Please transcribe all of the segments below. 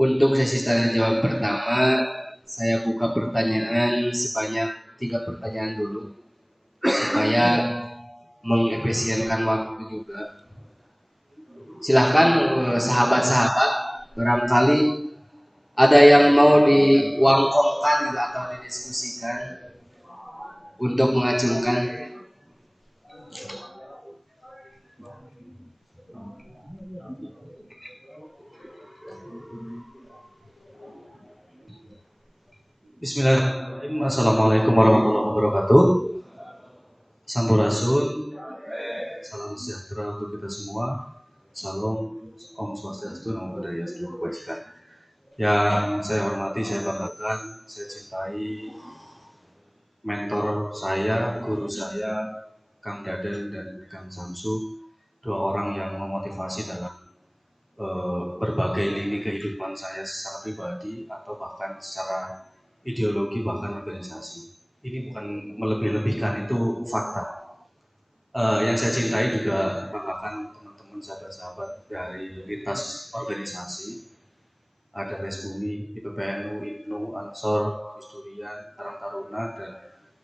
Untuk sesi tanya jawab pertama, saya buka pertanyaan sebanyak 3 pertanyaan dulu supaya mengefisienkan waktu juga. Silahkan sahabat-sahabat, barangkali ada yang mau diwangkongkan juga atau didiskusikan untuk mengacungkan. Bismillahirrahmanirrahim. Assalamualaikum warahmatullahi wabarakatuh. Sampurasun, salam sejahtera untuk kita semua. Salam, Om Swastiastu, Namo Buddhaya, Salam Kebajikan. Yang saya hormati, saya banggakan, saya cintai mentor saya, guru saya, Kang Daden dan Kang Samsu, dua orang yang memotivasi dalam berbagai lini kehidupan saya secara pribadi atau bahkan secara ideologi bahkan organisasi. Ini bukan melebih-lebihkan, itu fakta. Yang saya cintai juga banggakan teman-teman sahabat-sahabat dari lintas organisasi. Ada Resbumi, IPPNU, IPNU, Ansor, Kusdurian, Karang Taruna, dan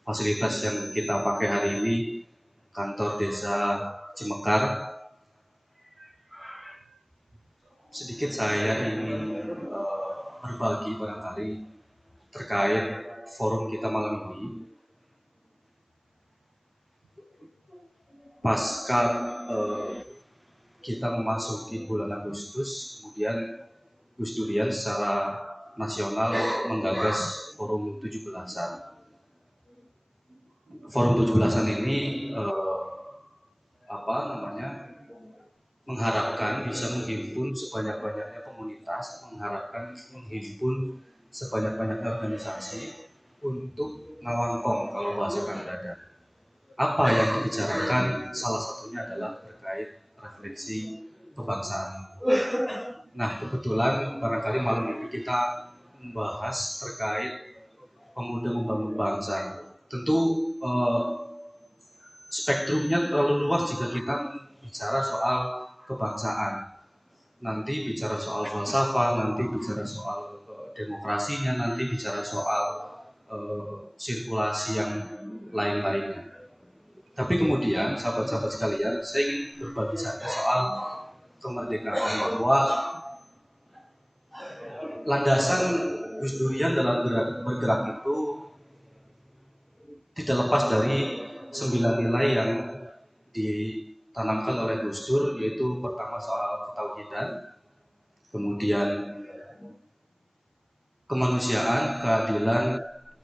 fasilitas yang kita pakai hari ini, kantor desa Cimekar. Sedikit saya ingin berbagi barangkali terkait forum kita malam ini. Pasca kita memasuki bulan Agustus, kemudian Gus Durian secara nasional menggagas forum 17-an. Forum 17-an ini mengharapkan bisa menghimpun sebanyak-banyaknya komunitas, mengharapkan menghimpun sebanyak-banyaknya organisasi untuk ngawangkong kalau bahasa Kang Dadan. Apa yang dibicarakan salah satunya adalah terkait refleksi kebangsaan. Nah, kebetulan barangkali malam ini kita membahas terkait pemuda membangun bangsa. Tentu spektrumnya terlalu luas jika kita bicara soal kebangsaan. Nanti bicara soal falsafah, nanti bicara soal demokrasinya, nanti bicara soal sirkulasi yang lain-lainnya. Tapi kemudian sahabat-sahabat sekalian, saya ingin berbagi saja soal kemerdekaan, bahwa landasan Gus Durian dalam bergerak itu tidak lepas dari 9 nilai yang ditanamkan oleh Gus Dur, yaitu pertama soal ketauhidan, kemudian kemanusiaan, keadilan,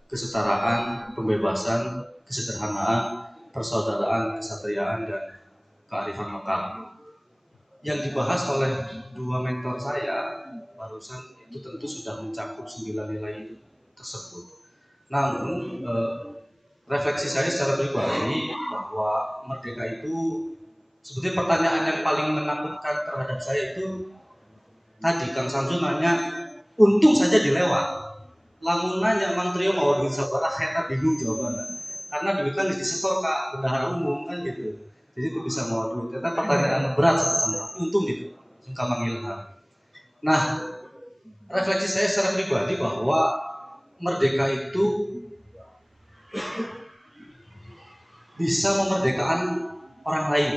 kesetaraan, pembebasan, kesederhanaan, persaudaraan, kesatriaan, dan kearifan lokal. Yang dibahas oleh dua mentor saya barusan itu tentu sudah mencakup 9 nilai tersebut. Namun refleksi saya secara pribadi bahwa merdeka itu sebetulnya pertanyaan yang paling menakutkan terhadap saya itu tadi Kang Samsul nanya, untung saja dilewat. Lamun nanya Mang Trio mau duit sabaraha eta bingung jawabannya. Karena duit kan disetor ke bendahara umum kan gitu. Jadi itu bisa mau duit. Itu pertanyaan berat sebetulnya. Untung gitu. Sungka mangilhan. Nah, refleksi saya secara pribadi bahwa merdeka itu bisa memerdekakan orang lain.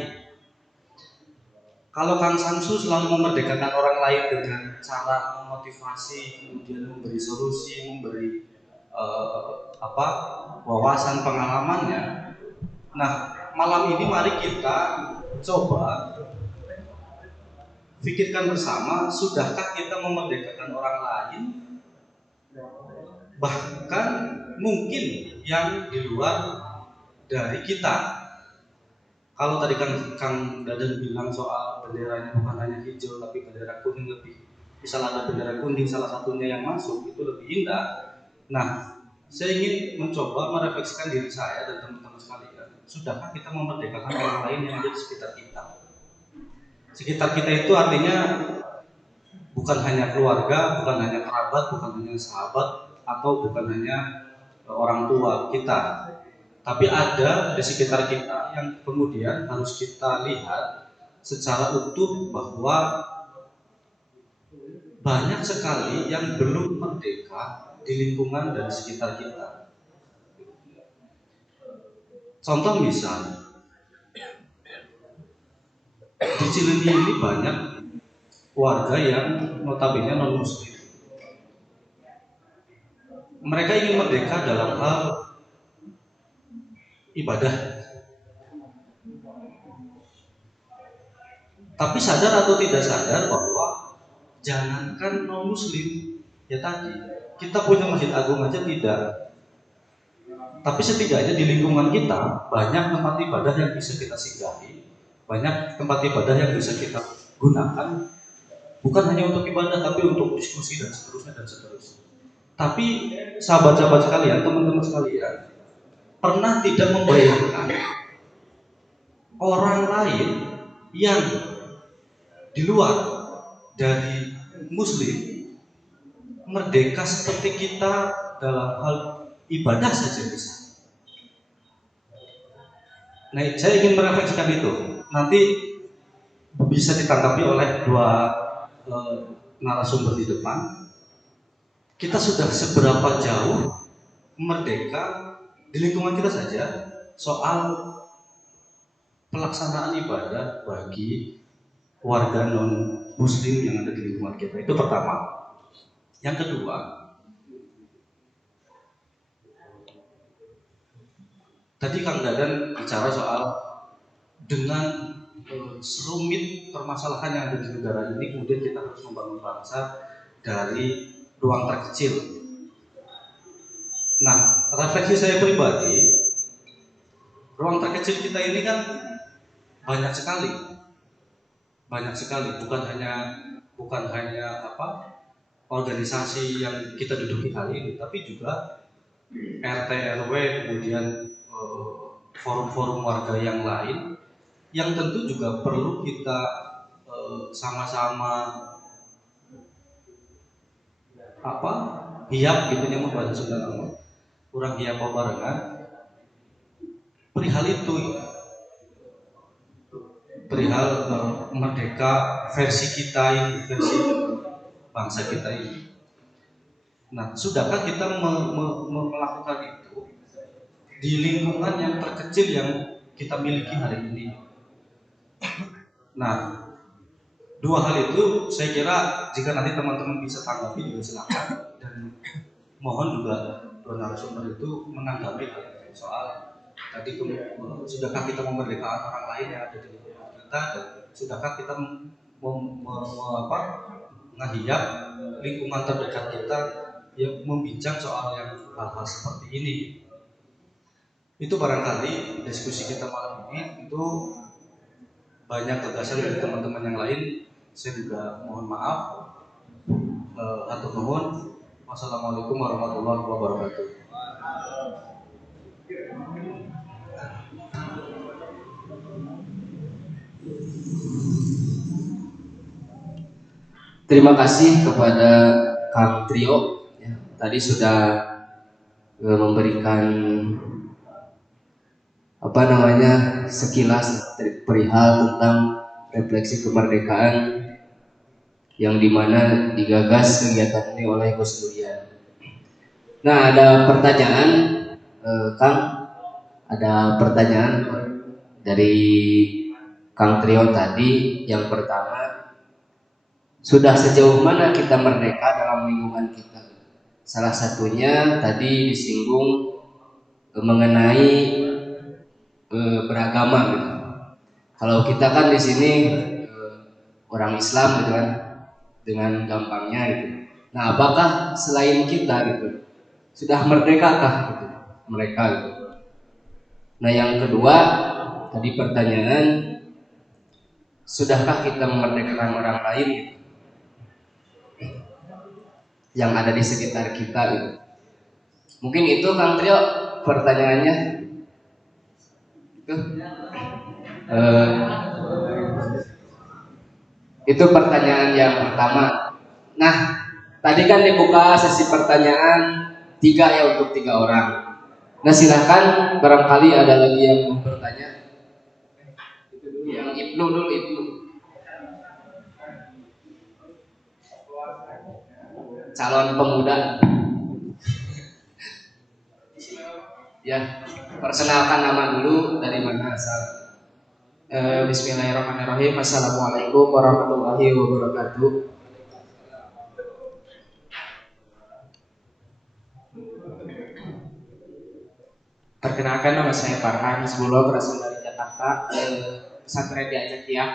Kalau Kang Samsu selalu memerdekakan orang lain dengan cara memotivasi, kemudian memberi solusi, memberi wawasan pengalamannya. Nah, malam ini mari kita coba pikirkan bersama, sudahkah kita memerdekakan orang lain, bahkan mungkin yang di luar dari kita. Kalau tadi Kang Dadan bilang soal benderanya bukan hanya hijau tapi bendera kuning lebih, misalnya ada bendera kuning salah satunya yang masuk, itu lebih indah. Nah, saya ingin mencoba merefleksikan diri saya dan teman-teman sekalian. Sudahkah kita memerdekakan orang lain yang ada di sekitar kita? Sekitar kita itu artinya bukan hanya keluarga, bukan hanya kerabat, bukan hanya sahabat, atau bukan hanya orang tua kita. Tapi ada di sekitar kita yang kemudian harus kita lihat secara utuh bahwa banyak sekali yang belum merdeka di lingkungan dan sekitar kita. Contoh misal, di Cileunyi ini banyak warga yang notabene non muslim. Mereka ingin merdeka dalam hal ibadah, tapi sadar atau tidak sadar bahwa jangankan non muslim, ya tadi kita punya masjid agung aja tidak. Tapi setidaknya di lingkungan kita banyak tempat ibadah yang bisa kita singgahi, banyak tempat ibadah yang bisa kita gunakan, bukan hanya untuk ibadah tapi untuk diskusi dan seterusnya dan seterusnya. Tapi sahabat-sahabat sekalian, teman-teman sekalian, pernah tidak membayangkan orang lain yang di luar dari muslim merdeka seperti kita dalam hal ibadah saja bisa. Nah, saya ingin merefleksikan itu. Nanti bisa ditanggapi oleh dua narasumber di depan. Kita sudah seberapa jauh merdeka di lingkungan kita saja soal pelaksanaan ibadah bagi warga non muslim yang ada di lingkungan kita. Itu pertama. Yang kedua, tadi Kang Dadan bicara soal dengan serumit permasalahan yang ada di negara ini, kemudian kita harus membangun bangsa dari ruang terkecil. Nah, refleksi saya pribadi, ruang terkecil kita ini kan banyak sekali, bukan hanya organisasi yang kita duduki kali ini, tapi juga RT RW, kemudian forum-forum warga yang lain yang tentu juga perlu kita sama-sama hiap gitu nya bahasa Sunda kurang hiap barengan perihal itu ya. Perihal merdeka versi kita ini, versi bangsa kita ini. Nah, sudahkah kita melakukan itu di lingkungan yang terkecil yang kita miliki hari ini? Nah, dua hal itu saya kira jika nanti teman-teman bisa tanggapi juga silakan, dan mohon juga dua narasumber itu menanggapi soal tadi sudahkah kita memerdekakan orang lain yang ada di lingkungan kita, dan sudahkah kita ngahiyap lingkungan terdekat kita yang membincang soal yang hal-hal seperti ini. Itu barangkali diskusi kita malam ini itu banyak gagasan dari teman-teman yang lain. Saya juga mohon maaf. Atur nuhun. Wassalamualaikum warahmatullahi wabarakatuh. Terima kasih kepada Kang Trio ya, tadi sudah memberikan sekilas perihal tentang refleksi kemerdekaan yang dimana digagas kegiatan ini oleh Gus Durian. Nah, ada pertanyaan, Kang, ada pertanyaan dari Kang Trio tadi. Yang pertama, sudah sejauh mana kita merdeka dalam lingkungan kita? Salah satunya tadi disinggung mengenai beragama gitu. Kalau kita kan di sini orang Islam gitu kan, dengan gampangnya gitu. Nah, apakah selain kita gitu sudah merdekakah gitu mereka gitu? Nah, yang kedua tadi pertanyaan, sudahkah kita memerdekakan orang lain gitu, yang ada di sekitar kita gitu? Mungkin itu Kang Trio pertanyaannya. Itu pertanyaan yang pertama. Nah, tadi kan dibuka sesi pertanyaan 3 ya, untuk 3 orang. Nah, silahkan barangkali ada lagi yang mau bertanya. Itu dulu, yang Ibnu dulu, Ibnu. calon pemuda. Ya, perkenalkan nama dulu, dari mana asal. Bismillahirrahmanirrahim. Assalamualaikum warahmatullahi wabarakatuh. Perkenalkan, nama saya Farhan Hizbullah, berasal dari Jakarta, pesantren di Ajak.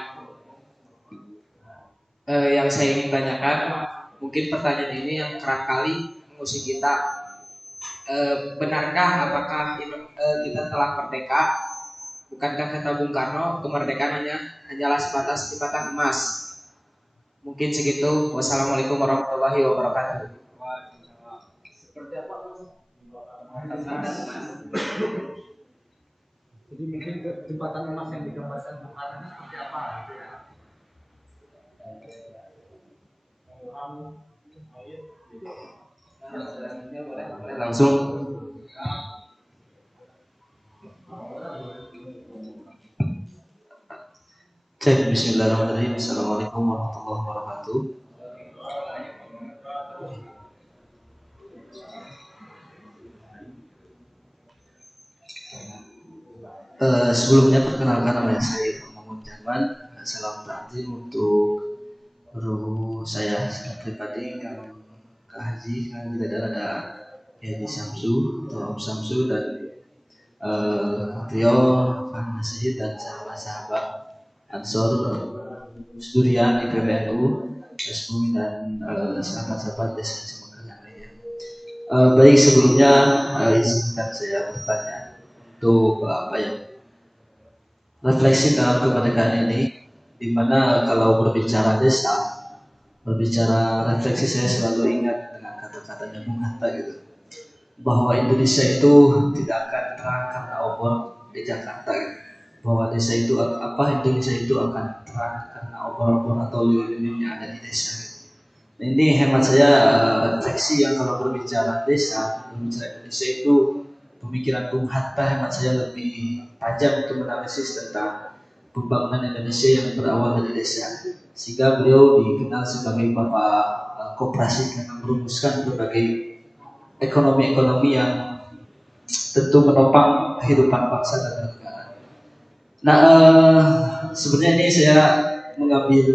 Yang saya ingin tanyakan, mungkin pertanyaan ini yang kerap kali mengusik kita. Benarkah apakah kita telah merdeka? Bukankah kata Bung Karno, kemerdekaan hanyalah sebatas jembatan emas? Mungkin segitu. Wassalamualaikum warahmatullahi wabarakatuh. Seperti apa? Jadi mungkin jembatan emas yang digambarkan Bung Karno seperti apa gitu ya? Langsung. Cek, bismillahirrahmanirrahim. Assalamualaikum warahmatullahi wabarakatuh. Sebelumnya perkenalkan, nama saya Muhammad Jaman. Salam takzim untuk guru saya pribadi, Kang Haji, Kang tidak ada Haji Samsu atau Om Samsu, dan Trio, Kang Nasihid, dan sahabat-sahabat Ansor Sturian IPBNU, Resmi, dan sahabat-sahabat desa Semekan yang lainnya. Baik, sebelumnya izinkan saya bertanya untuk refleksi dalam kemerdekaan ini, dimana kalau berbicara desa, berbicara refleksi, saya selalu ingat dengan kata-katanya Bung Hatta gitu, bahwa Indonesia itu tidak akan terang karena obor di Jakarta gitu. Bahwa desa itu Indonesia itu akan terang karena obor-obor atau lilin yang ada di desa gitu. Nah, ini hemat saya refleksi yang kalau berbicara desa, berbicara Indonesia itu, pemikiran Bung Hatta hemat saya lebih tajam untuk menganalisis tentang pembangunan Indonesia yang berawal dari desa, sehingga beliau dikenal sebagai bapak koperasi karena merumuskan berbagai ekonomi yang tentu menopang kehidupan bangsa dan negara. Nah, sebenarnya ini saya mengambil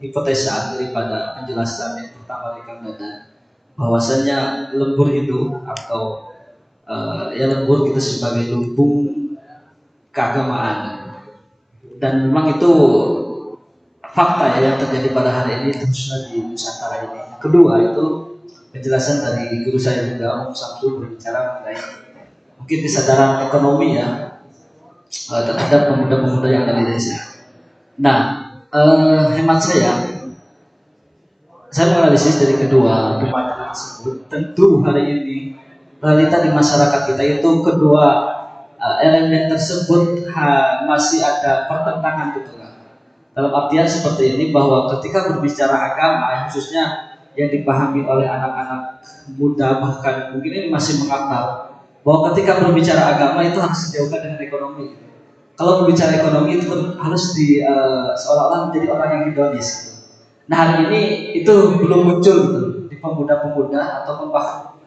hipotesa daripada penjelasan yang pertama dari Kang Dadan, bahwasanya lembur itu atau lembur kita sebagai lumbung keagamaan, dan memang itu fakta ya yang terjadi pada hari ini, khususnya di Nusantara ini. Kedua, itu penjelasan dari guru saya juga, Om Samsul, berbicara mengenai mungkin kesadaran ekonomi ya terhadap pemuda-pemuda yang ada di desa. Nah, hemat saya menganalisis dari kedua pemaparan tersebut. Tentu hari ini realita di masyarakat kita itu kedua elemen tersebut masih ada pertentangan gitu kan. Dalam artian seperti ini, bahwa ketika berbicara agama, khususnya yang dipahami oleh anak-anak muda, bahkan mungkin ini masih mengakar, bahwa ketika berbicara agama itu harus dijauhkan dengan ekonomi. Kalau berbicara ekonomi itu harus seolah-olah menjadi orang yang hedonis gitu. Nah, hari ini itu belum muncul gitu di pemuda-pemuda, ataupun bahkan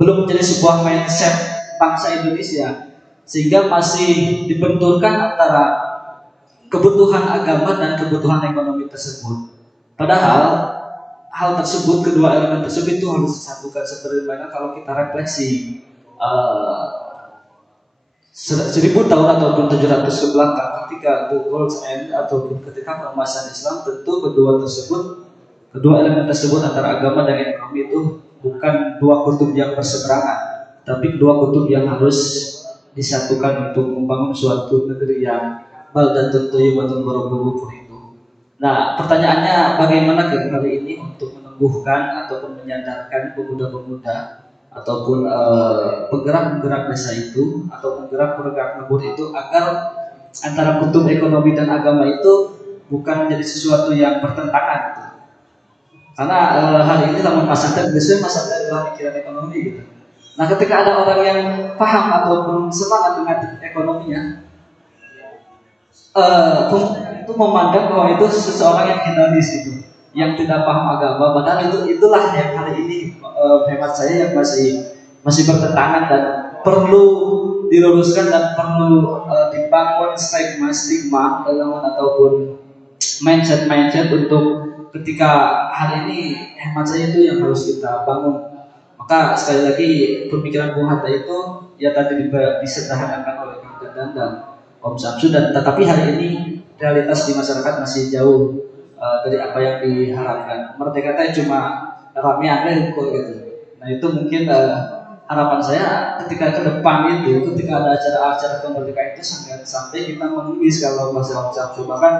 belum menjadi sebuah mindset bangsa Indonesia, sehingga masih dibenturkan antara kebutuhan agama dan kebutuhan ekonomi tersebut. Padahal hal tersebut, kedua elemen tersebut itu harus disatukan. Seperti mana kalau kita refleksi 1000 tahun ataupun 700 ke belakang, ketika the world's end ataupun ketika pemasaran Islam, tentu kedua elemen tersebut antara agama dan ekonomi itu bukan dua kutub yang berseberangan, tapi dua kutub yang harus disatukan untuk membangun suatu negeri yang baldatun thayyibatun wa rabbun ghafur itu. Nah, pertanyaannya, bagaimana kali ini untuk menumbuhkan ataupun menyadarkan pemuda-pemuda ataupun penggerak-penggerak desa itu, atau penggerak-penggerak lembur itu, agar antara kutub ekonomi dan agama itu bukan menjadi sesuatu yang bertentangan gitu. Karena hari ini dalam masyarakat biasanya masyarakat adalah pikiran ekonomi gitu. Nah, ketika ada orang yang paham ataupun semangat dengan ekonominya, itu memandang bahwa itu seseorang yang hedonis gitu, yang tidak paham agama, padahal itulah yang hari ini hemat saya yang masih bertentangan dan perlu diluruskan dan perlu dibangun stigma ataupun mindset untuk ketika hari ini hemat saya itu yang harus kita bangun. Maka sekali lagi pemikiran Bung Hatta itu ya tadi disederhanakan oleh Kang Dadan dan Om Samsu, dan tetapi hari ini realitas di masyarakat masih jauh dari apa yang diharapkan. Merdeka itu cuma rame-rame gitu. Nah itu mungkin harapan saya ketika ke depan itu, ketika ada acara-acara kemerdekaan itu sampai kita mengemis kalau bahasa Om Samsu, bahkan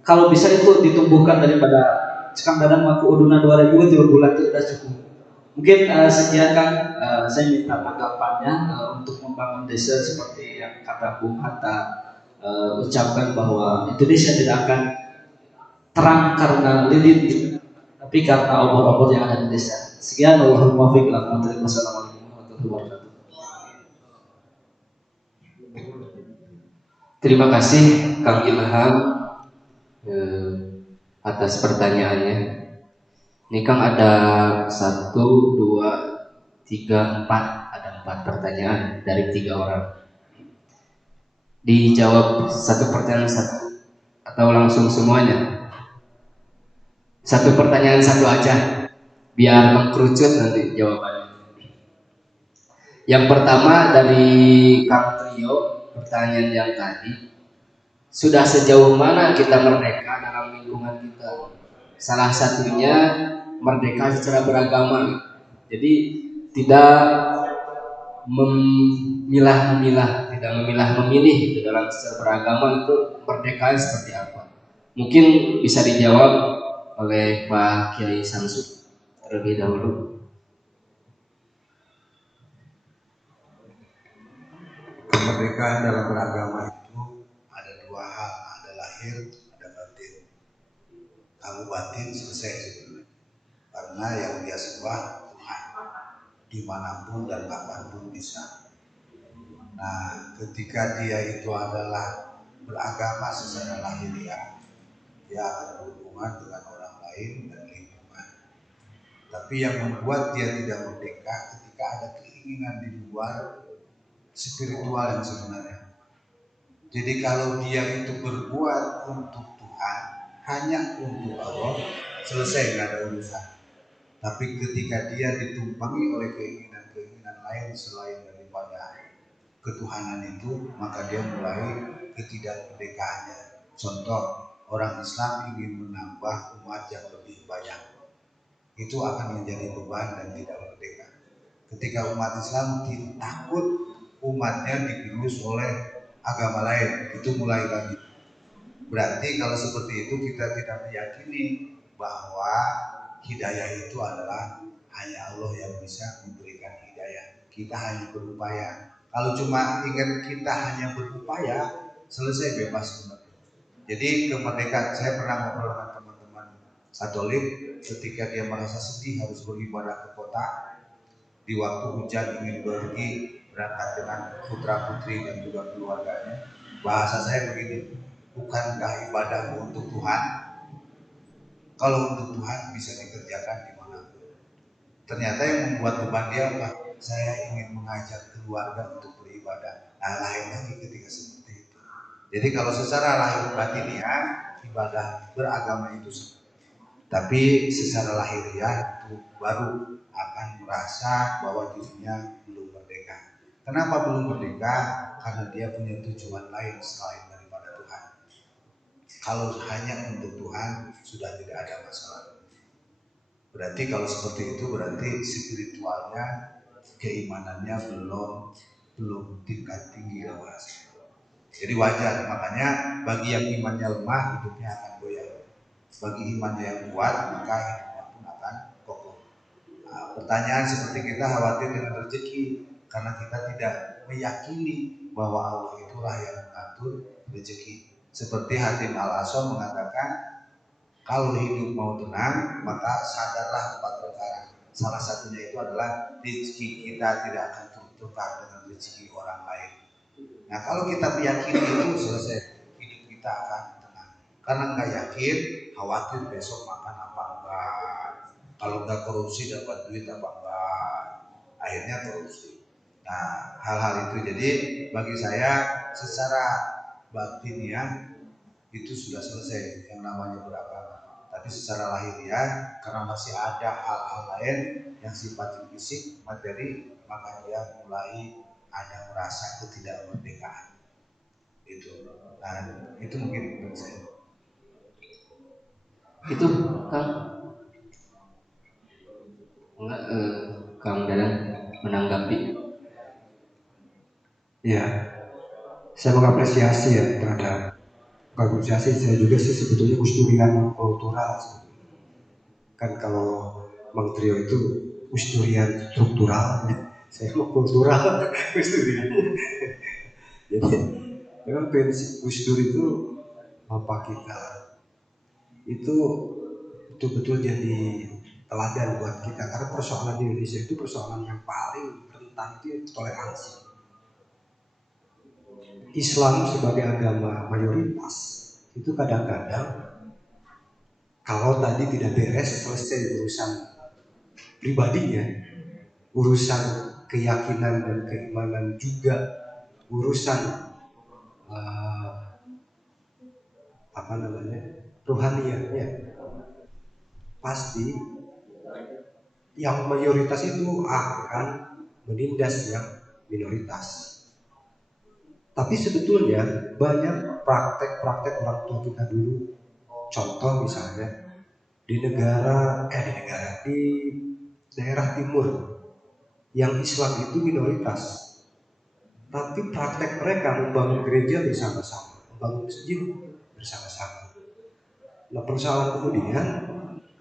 kalau bisa itu ditumbuhkan daripada Kang Dadan maku uduna 2000 itu bulan itu udah cukup. Mungkin sekian Kang, saya minta tanggapannya untuk membangun desa seperti yang kata Bung Hatta ucapkan bahwa Indonesia tidak akan terang karena lilin, tapi karena obor-obor yang ada di desa. Sekian, wallahul muwaffiq. Wassalamualaikum warahmatullahi wabarakatuh. Terima kasih Kang Ilham atas pertanyaannya. Ini Kang ada 1, 2, 3, 4, ada 4 pertanyaan dari 3 orang. Dijawab satu pertanyaan satu atau langsung semuanya? Satu pertanyaan satu aja, biar mengkerucut nanti jawabannya. Yang pertama dari Kang Trio, pertanyaan yang tadi, sudah sejauh mana kita merdeka dalam lingkungan kita? Salah satunya merdeka secara beragama. Jadi tidak memilah-milah, tidak memilah-memilih dalam secara beragama itu merdeka seperti apa? Mungkin bisa dijawab oleh Pak Kiai Samsu terlebih dahulu. Kemerdekaan dalam beragama itu ada 2 hal, ada lahir, ada batin. Kalau batin selesai sebenarnya, karena yang dia sembah Tuhan dimanapun dan kapanpun bisa. Nah, ketika dia itu adalah beragama secara lahiriah, dia akan berhubungan dengan orang lain dan lingkungan. Tapi yang membuat dia tidak merdeka ketika ada keinginan di luar spiritual yang sebenarnya. Jadi kalau dia itu berbuat untuk Tuhan, hanya untuk Allah, selesai, nggak ada urusan. Tapi ketika dia ditumpangi oleh keinginan-keinginan lain selain daripada ketuhanan itu, maka dia mulai ketidakmerdekaannya. Contoh, orang Islam ingin menambah umat yang lebih banyak, itu akan menjadi beban dan tidak merdeka. Ketika umat Islam takut umatnya dipilus oleh agama lain, itu mulai lagi. Berarti kalau seperti itu kita tidak meyakini bahwa hidayah itu adalah hanya Allah yang bisa memberikan hidayah. Kita hanya berupaya. Kalau cuma ingat kita hanya berupaya, selesai bebas benar. Jadi kemerdekaan, saya pernah ngobrol dengan teman-teman Katolik, ketika dia merasa sedih harus beribadah ke kota, di waktu hujan ingin pergi berangkat dengan putra putri dan juga keluarganya. Bahasa saya begini, bukankah ibadahmu untuk Tuhan? Kalau untuk Tuhan bisa dikerjakan di manapun. Ternyata yang membuat beban dia apa? Saya ingin mengajak keluarga untuk beribadah. Nah, lain lagi ketika seperti itu. Jadi kalau secara lahir batiniah ibadah beragama itu sama. Tapi secara lahiriah itu baru akan merasa bahwa dirinya belum merdeka. Kenapa belum merdeka? Karena dia punya tujuan lain selain daripada Tuhan. Kalau hanya untuk Tuhan sudah tidak ada masalah. Berarti kalau seperti itu berarti spiritualnya, keimanannya belum tingkat tinggi lah Mas. Jadi wajar, makanya bagi yang imannya lemah hidupnya akan goyah. Bagi imannya yang kuat maka hidupnya pun akan kokoh. Nah, pertanyaan seperti kita khawatir dengan rezeki karena kita tidak meyakini bahwa Allah itulah yang mengatur rezeki. Seperti Hatim Al-Asom mengatakan, kalau hidup mau tenang maka sadarlah 4 perkara. Salah satunya itu adalah rezeki kita tidak akan tertukar dengan rezeki orang lain. Nah kalau kita meyakini itu selesai, hidup kita akan tenang. karena nggak yakin, khawatir besok makan apa enggak, kalau nggak korupsi dapat duit apa enggak, akhirnya korupsi. Nah, hal-hal itu jadi bagi saya secara batiniah itu sudah selesai yang namanya beragama. Tapi secara lahiriah karena masih ada hal-hal lain yang sifatnya fisik, materi, maka dia mulai ada merasa ketidakmerdekaan. Itu. Nah, itu mungkin menurut saya. Itu Kang enggak Kang Dadang menanggapi. Ya, saya mengapresiasi ya terhadap apresiasi saya juga sih sebetulnya Gus Durian kultural. Kan kalau Mang Trio itu Gus Durian struktural, saya mau kultural Gus Durian. Jadi memang prinsip Gus Dur itu bapak kita itu betul-betul jadi teladan buat kita karena persoalan di Indonesia itu persoalan yang paling rentan itu toleransi. Islam sebagai agama mayoritas itu kadang-kadang kalau tadi tidak beres selesai urusan pribadinya, urusan keyakinan dan keimanan juga urusan rohaniahnya, pasti yang mayoritas itu akan menindas yang minoritas. Tapi sebetulnya banyak praktek-praktek orang tua kita dulu. Contoh misalnya di daerah timur yang Islam itu minoritas, tapi praktek mereka membangun gereja bersama-sama, membangun masjid bersama-sama. Nah, persoalan kemudian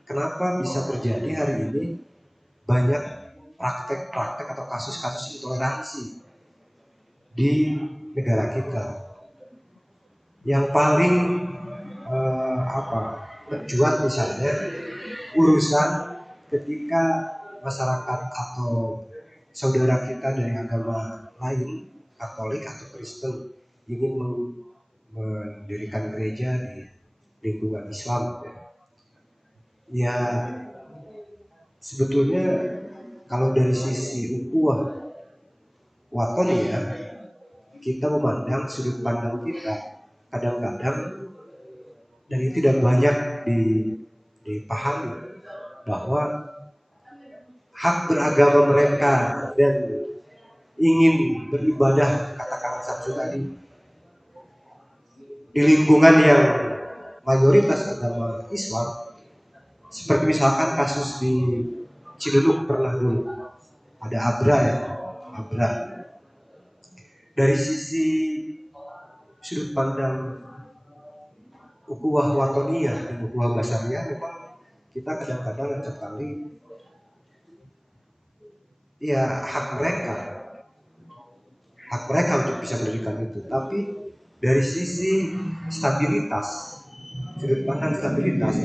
kenapa bisa terjadi hari ini banyak praktek-praktek atau kasus-kasus intoleransi di negara kita. Yang paling mencuat misalnya urusan ketika masyarakat atau saudara kita dari agama lain, Katolik atau Kristen, ingin mendirikan gereja di lingkungan Islam. Ya sebetulnya kalau dari sisi ukhuwah watoniyah, kita memandang sudut pandang kita kadang-kadang dan itu tidak banyak dipahami bahwa hak beragama mereka dan ingin beribadah, katakan Sabtu tadi, di lingkungan yang mayoritas agama Islam, seperti misalkan kasus di Ciledug pernah dulu ada Abra. Dari sisi sudut pandang ukhuwah watoniyah dan ukhuwah basariyah, memang kita kadang-kadang acap kali ya hak mereka untuk bisa mendirikan itu. Tapi dari sisi stabilitas, sudut pandang stabilitas,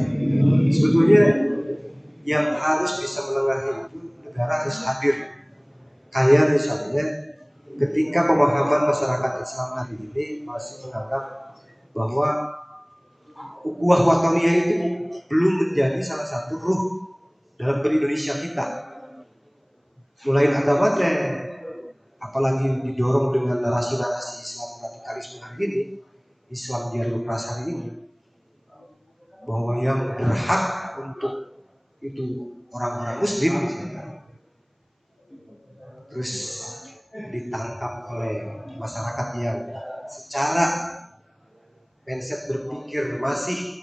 sebetulnya yang harus bisa menengahi itu negara harus hadir. Kayak misalnya ketika pemahaman masyarakat Islam hari ini masih menganggap bahwa ukhuwah watoniyah itu belum menjadi salah satu ruh dalam berindonesia kita. Mulai agama apalagi didorong dengan narasi-narasi Islam radikalisme hari ini, Islam dialogras hari ini, bahwa yang berhak untuk itu orang-orang Muslim misalnya, terus ditangkap oleh masyarakat yang secara mindset berpikir masih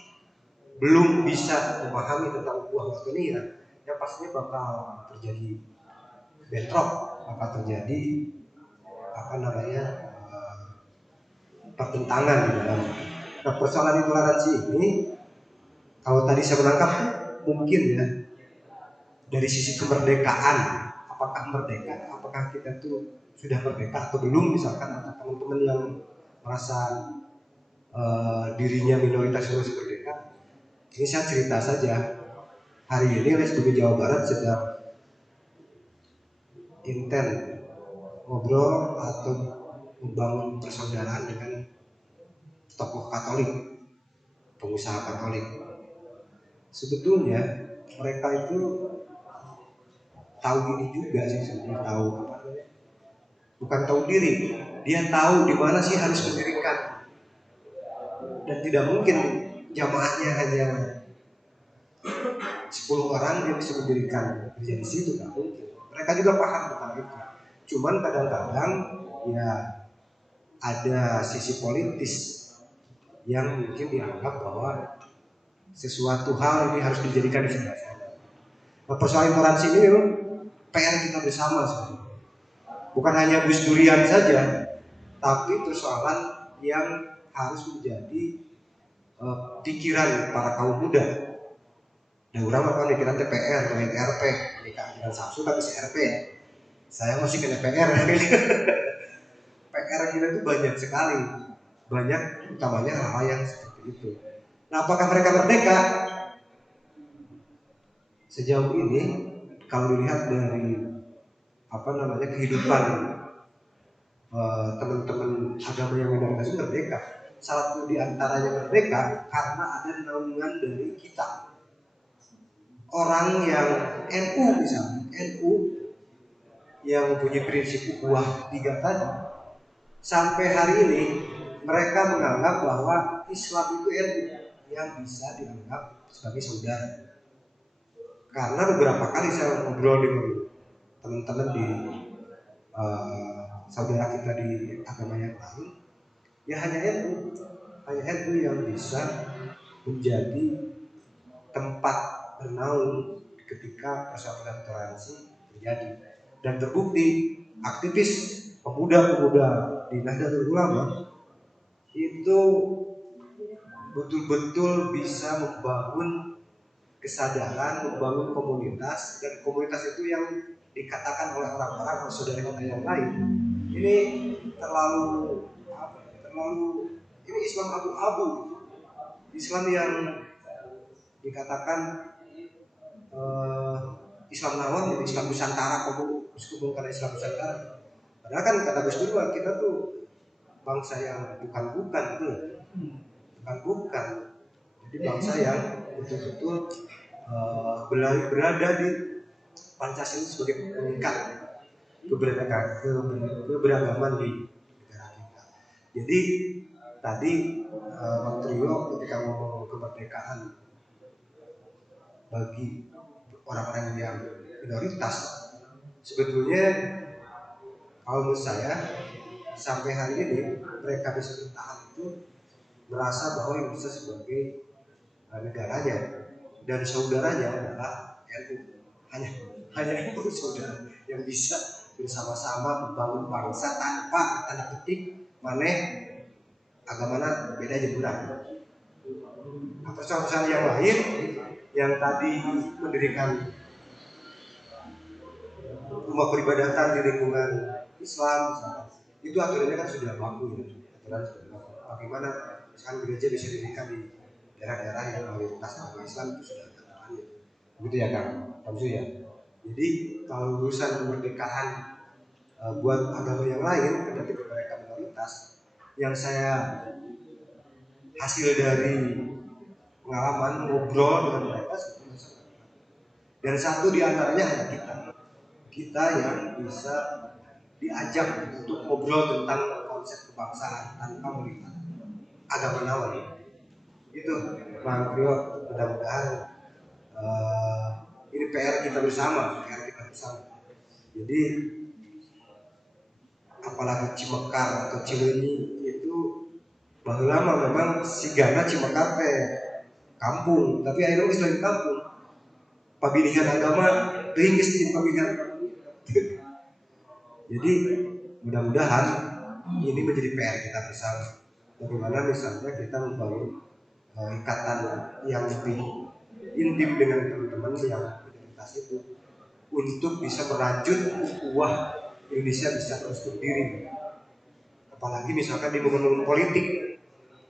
belum bisa memahami tentang ukhuwah watoniyah, yang pastinya bakal terjadi bentrok, bakal terjadi pertentangan di dalam. Nah, persoalan intoleransi ini kalau tadi saya menangkap mungkin ya dari sisi kemerdekaan, apakah merdeka, apakah kita tuh sudah merdeka atau belum, misalkan teman-teman yang merasa dirinya minoritas harus merdeka. Ini saya cerita saja. Hari ini Respublik Jawa Barat sedang intent ngobrol atau membangun persaudaraan dengan tokoh Katolik. pengusaha Katolik. Sebetulnya mereka itu tahu ini juga sih, sebenarnya tahu apa namanya, bukan tahu diri, dia tahu di mana sih harus mendirikan, dan tidak mungkin jamaahnya hanya 10 orang dia bisa mendirikan gereja di situ, nggak mungkin. Mereka juga paham tentang itu. Cuman kadang-kadang ya ada sisi politis yang mungkin dianggap bahwa sesuatu hal ini harus dijadikan di sebelah sana. Nah, persoalan toleransi ini PR kita bersama sebenarnya. Bukan hanya Gus Durian saja, tapi persoalan yang harus menjadi pikiran para kaum muda. Nah, orang apa pikiran TPR, atau RP, nikah dengan Samsu tapi RP. Saya masih kena PR. PR kita itu banyak sekali, banyak utamanya hal-hal yang seperti itu. Nah, apakah mereka merdeka? Sejauh ini, kalau dilihat dari apa namanya kehidupan teman-teman agama yang minoritas itu merdeka. Salah satu di antaranya merdeka karena ada naungan dari kita. Orang yang NU misalnya, NU yang mempunyai prinsip ukhuwah 3 tadi, sampai hari ini mereka menganggap bahwa Islam itu NU yang bisa dianggap sebagai saudara. Karena beberapa kali saya ngobrol dengan teman-teman di saudara kita di agama yang lain, ya hanya NU yang bisa menjadi tempat bernaung ketika persoalan toleransi terjadi. Dan terbukti aktivis pemuda-pemuda di Nahdlatul Ulama itu betul-betul bisa membangun kesadaran, membangun komunitas, dan komunitas itu yang dikatakan oleh orang-orang saudara kita yang lain ini terlalu ini Islam abu-abu, Islam yang dikatakan Islam nawar, jadi Islam Nusantara, kumpul karena Islam Nusantara. Padahal kan kata Gus Dur, kita tuh bangsa yang bukan gitu, bukan. Jadi bangsa yang betul-betul berada di Pancasila sebagai pengikat keberagaman di negara kita. Jadi tadi Bang Trio ketika ngomong kemerdekaan bagi orang-orang yang minoritas, sebetulnya kalau menurut saya sampai hari ini mereka bisa bertahan itu merasa bahwa Indonesia sebagai negaranya dan saudaranya adalah NU. Hanya itu saudara yang bisa bersama-sama membangun bangsa tanpa tanda petik maneh agamana beda jeburan. Nah, persoalan yang lain yang tadi mendirikan rumah peribadatan di lingkungan Islam misalnya, itu aturannya kan sudah baku ya. Aturan sudah baku. Bagaimana misalkan gereja bisa didirikan di daerah-daerah yang mayoritas agama Islam itu sudah ada aturannya. Begitu ya Kang Tamsu ya. Jadi kalau urusan kemerdekaan buat agama yang lain, berarti mereka minoritas. Yang saya hasil dari pengalaman ngobrol dengan mereka seperti. Dan satu di antaranya adalah kita yang bisa diajak untuk ngobrol tentang konsep kebangsaan tanpa melihat agama lawan. Itu Bang Trio, mudah-mudahan ini PR kita bersama. Jadi apalagi Cimekar atau Cileunyi itu baheula lama memang sigana Cimekar teh kampung, tapi akhirnya geus lain kampung. Pabilihan agama teuing geus jadi pabilihan. Jadi mudah-mudahan ini menjadi PR kita bersama. Bagaimana misalnya kita membangun ikatan yang lebih intim dengan teman-teman yang minoritas itu untuk bisa berlanjut ukhuwah Indonesia bisa terus berdiri. Apalagi misalkan di momen politik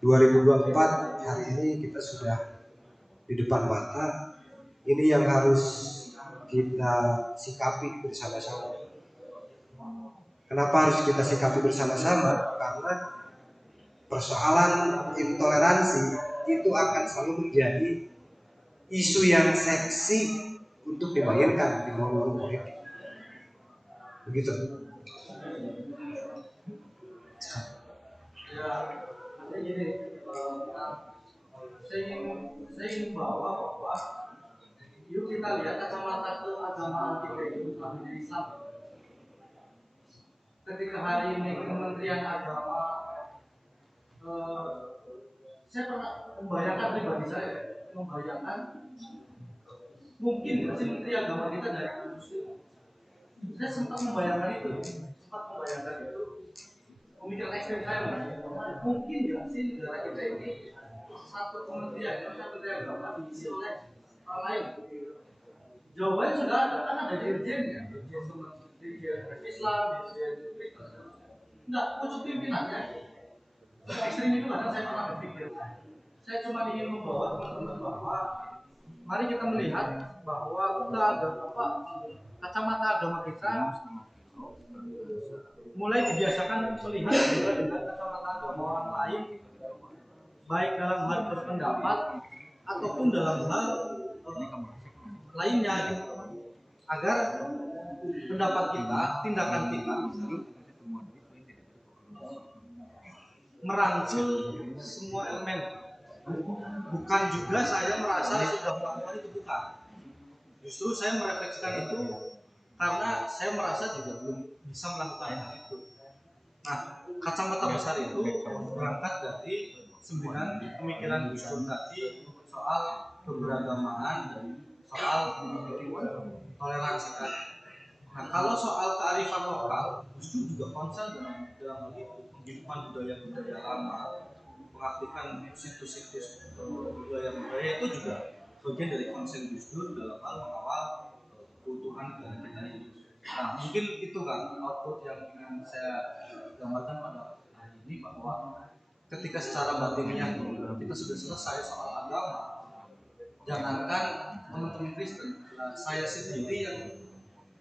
2024 hari ini kita sudah di depan mata, ini yang harus kita sikapi bersama-sama. Kenapa harus kita sikapi bersama-sama? Karena persoalan intoleransi itu akan selalu menjadi isu yang seksi untuk dimainkan di momen politik. Begitu. Ya, artinya gini, saya ingin bawa bahwa yuk kita lihat kacamata keagamaan kita itu artinya Islam. Ketika hari ini Kementerian Agama, saya pernah membayangkan pribadi saya, mungkin nggak sih Menteri Agama kita dari Muslim. Saya sempat membayangkan itu. Pemikiran ekstrim saya mungkin nggak sih negara kita ini satu kementerian agama diisi oleh orang lain. Jawabannya sudah ada, kan ada dirjennya, dirjen Islam, dirjen Kristen. Enggak, pucuk pimpinannya. Ekstrim itu kadang saya pernah berpikir. Saya cuma ingin membawa teman-teman bahwa mari kita melihat bahwa kacamata agama kita mulai dibiasakan melihat juga dengan kacamata agama orang lain, baik dalam hal berpendapat ataupun dalam hal lainnya, agar pendapat kita, tindakan kita merangkul semua elemen. Bukan juga saya merasa sudah melakukan itu, bukan. Justru saya merefleksikan itu karena saya merasa juga belum bisa melakukan hal itu. Nah, kacamata besar itu berangkat dari 9 pemikiran Gus Dur tadi soal keberagamaan dan soal toleransi tadi. Nah, kalau soal kearifan lokal, Gus Dur juga konsen dalam hal itu, penghidupan budaya-budaya lama, mengaktifkan situs-situs budaya-budaya itu juga bagian dari konsen Gus Dur dalam hal mengawal keutuhan negara kita ini. Nah, mungkin itu kan output yang ingin saya gambarkan pada hari ini, bahwa ketika secara batinnya kita sudah selesai soal agama, jangankan teman-teman Kristen, saya sendiri yang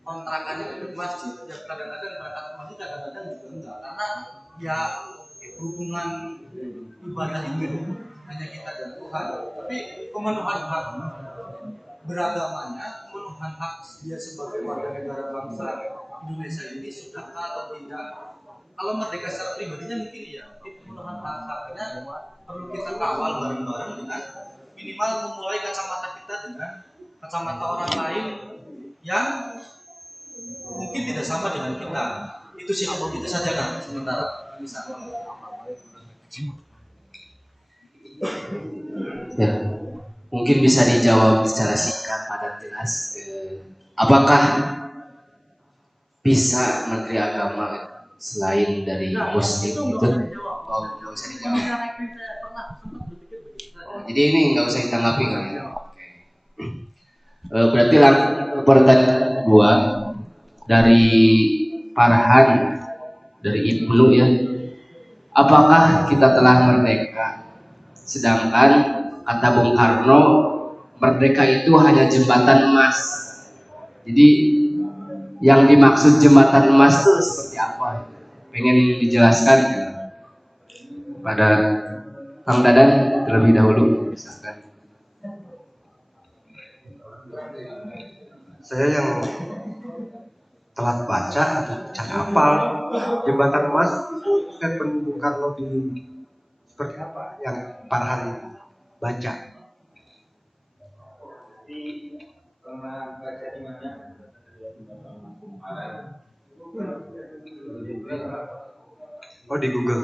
kontrakannya itu masjid, ya kadang-kadang berangkat ke masjid, kadang-kadang juga enggak, karena ya hubungan ibadah itu hanya kita dan Tuhan, tapi pemenuhan hak beragamanya, pemenuhan hak dia sebagai warga negara bangsa Indonesia ini sudahkah atau tidak? Kalau merdeka secara pribadinya mungkin ya, tapi pemenuhan hak-haknya perlu kita kawal bareng-bareng dengan minimal memulai kacamata kita dengan kacamata orang lain yang mungkin tidak sama dengan kita. Itu sih, itu saja kan sementara bisa. Ya, mungkin bisa dijawab secara singkat, padat, jelas. Apakah bisa Menteri Agama selain dari Muslim itu? Oh, nggak usah dijawab. Oh, jadi ini nggak usah ditanggapi kan? Oke. Berarti pertanyaan gua dari Farhan, dari Ibnu ya. Apakah kita telah merdeka? Sedangkan kata Bung Karno, merdeka itu hanya jembatan emas. Jadi yang dimaksud jembatan emas itu seperti apa? Pengen dijelaskan ya? Pada Kang Dadan terlebih dahulu, misalkan. Saya yang telat baca atau cak hafal jembatan emas itu statement Bung Karno di seperti apa yang Farhan baca? Pernah baca di mana? Oh, di Google.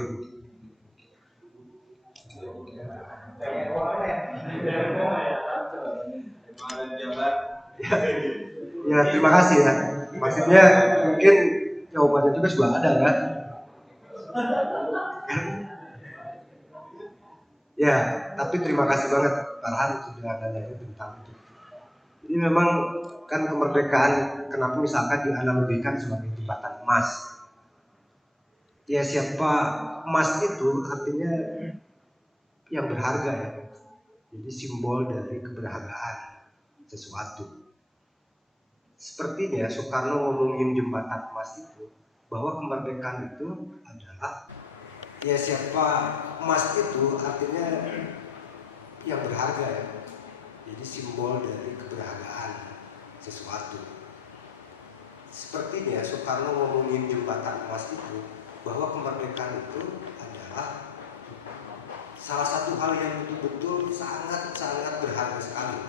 Ya, terima kasih ya. Maksudnya mungkin jawabannya juga sudah ada kan? Ya, tapi terima kasih banget Farhan sudah nanya tentang itu. Jadi memang kan kemerdekaan kenapa misalkan dianalogikan sebagai jembatan emas. Ya, siapa emas itu artinya yang berharga ya. Jadi simbol dari keberhargaan sesuatu. Sepertinya Soekarno ngomongin jembatan emas itu, bahwa kemerdekaan itu adalah ya siapa emas itu artinya yang berharga ya. Jadi simbol dari keberhargaan sesuatu. Sepertinya Soekarno ngomongin jembatan emas itu, bahwa kemerdekaan itu adalah salah satu hal yang betul-betul sangat-sangat berharga sekali.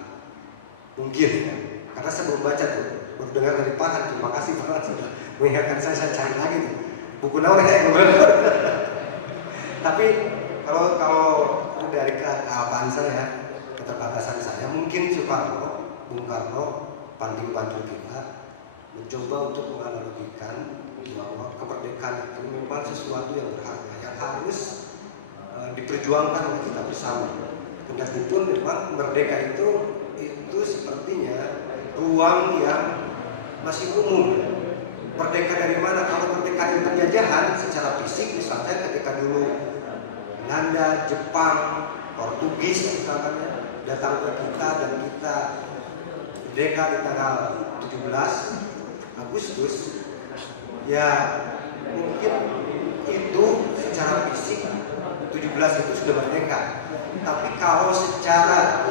Mungkin ya, karena saya belum baca tuh, baru dengar dari Pak Han. Terima kasih Pak Han sudah mengingatkan saya cari lagi tuh buku nama kayak gimana. Tapi kalau dari keapaan saya, keterbatasan saya, mungkin Soekarno, Bung Karno, panding-panding kita mencoba untuk menganalogikan bahwa kemerdekaan itu memang sesuatu yang berharga, yang harus diperjuangkan oleh kita bersama. Kendati memang merdeka itu sepertinya ruang yang masih umum. Merdeka dari mana? Kalau merdeka dari penjajahan secara fisik, misalnya ketika dulu Belanda, Jepang, Portugis misalkan datang ke kita dan kita merdeka di tanggal 17 Agustus, ya mungkin itu secara fisik 17 itu sudah merdeka. Tapi kalau secara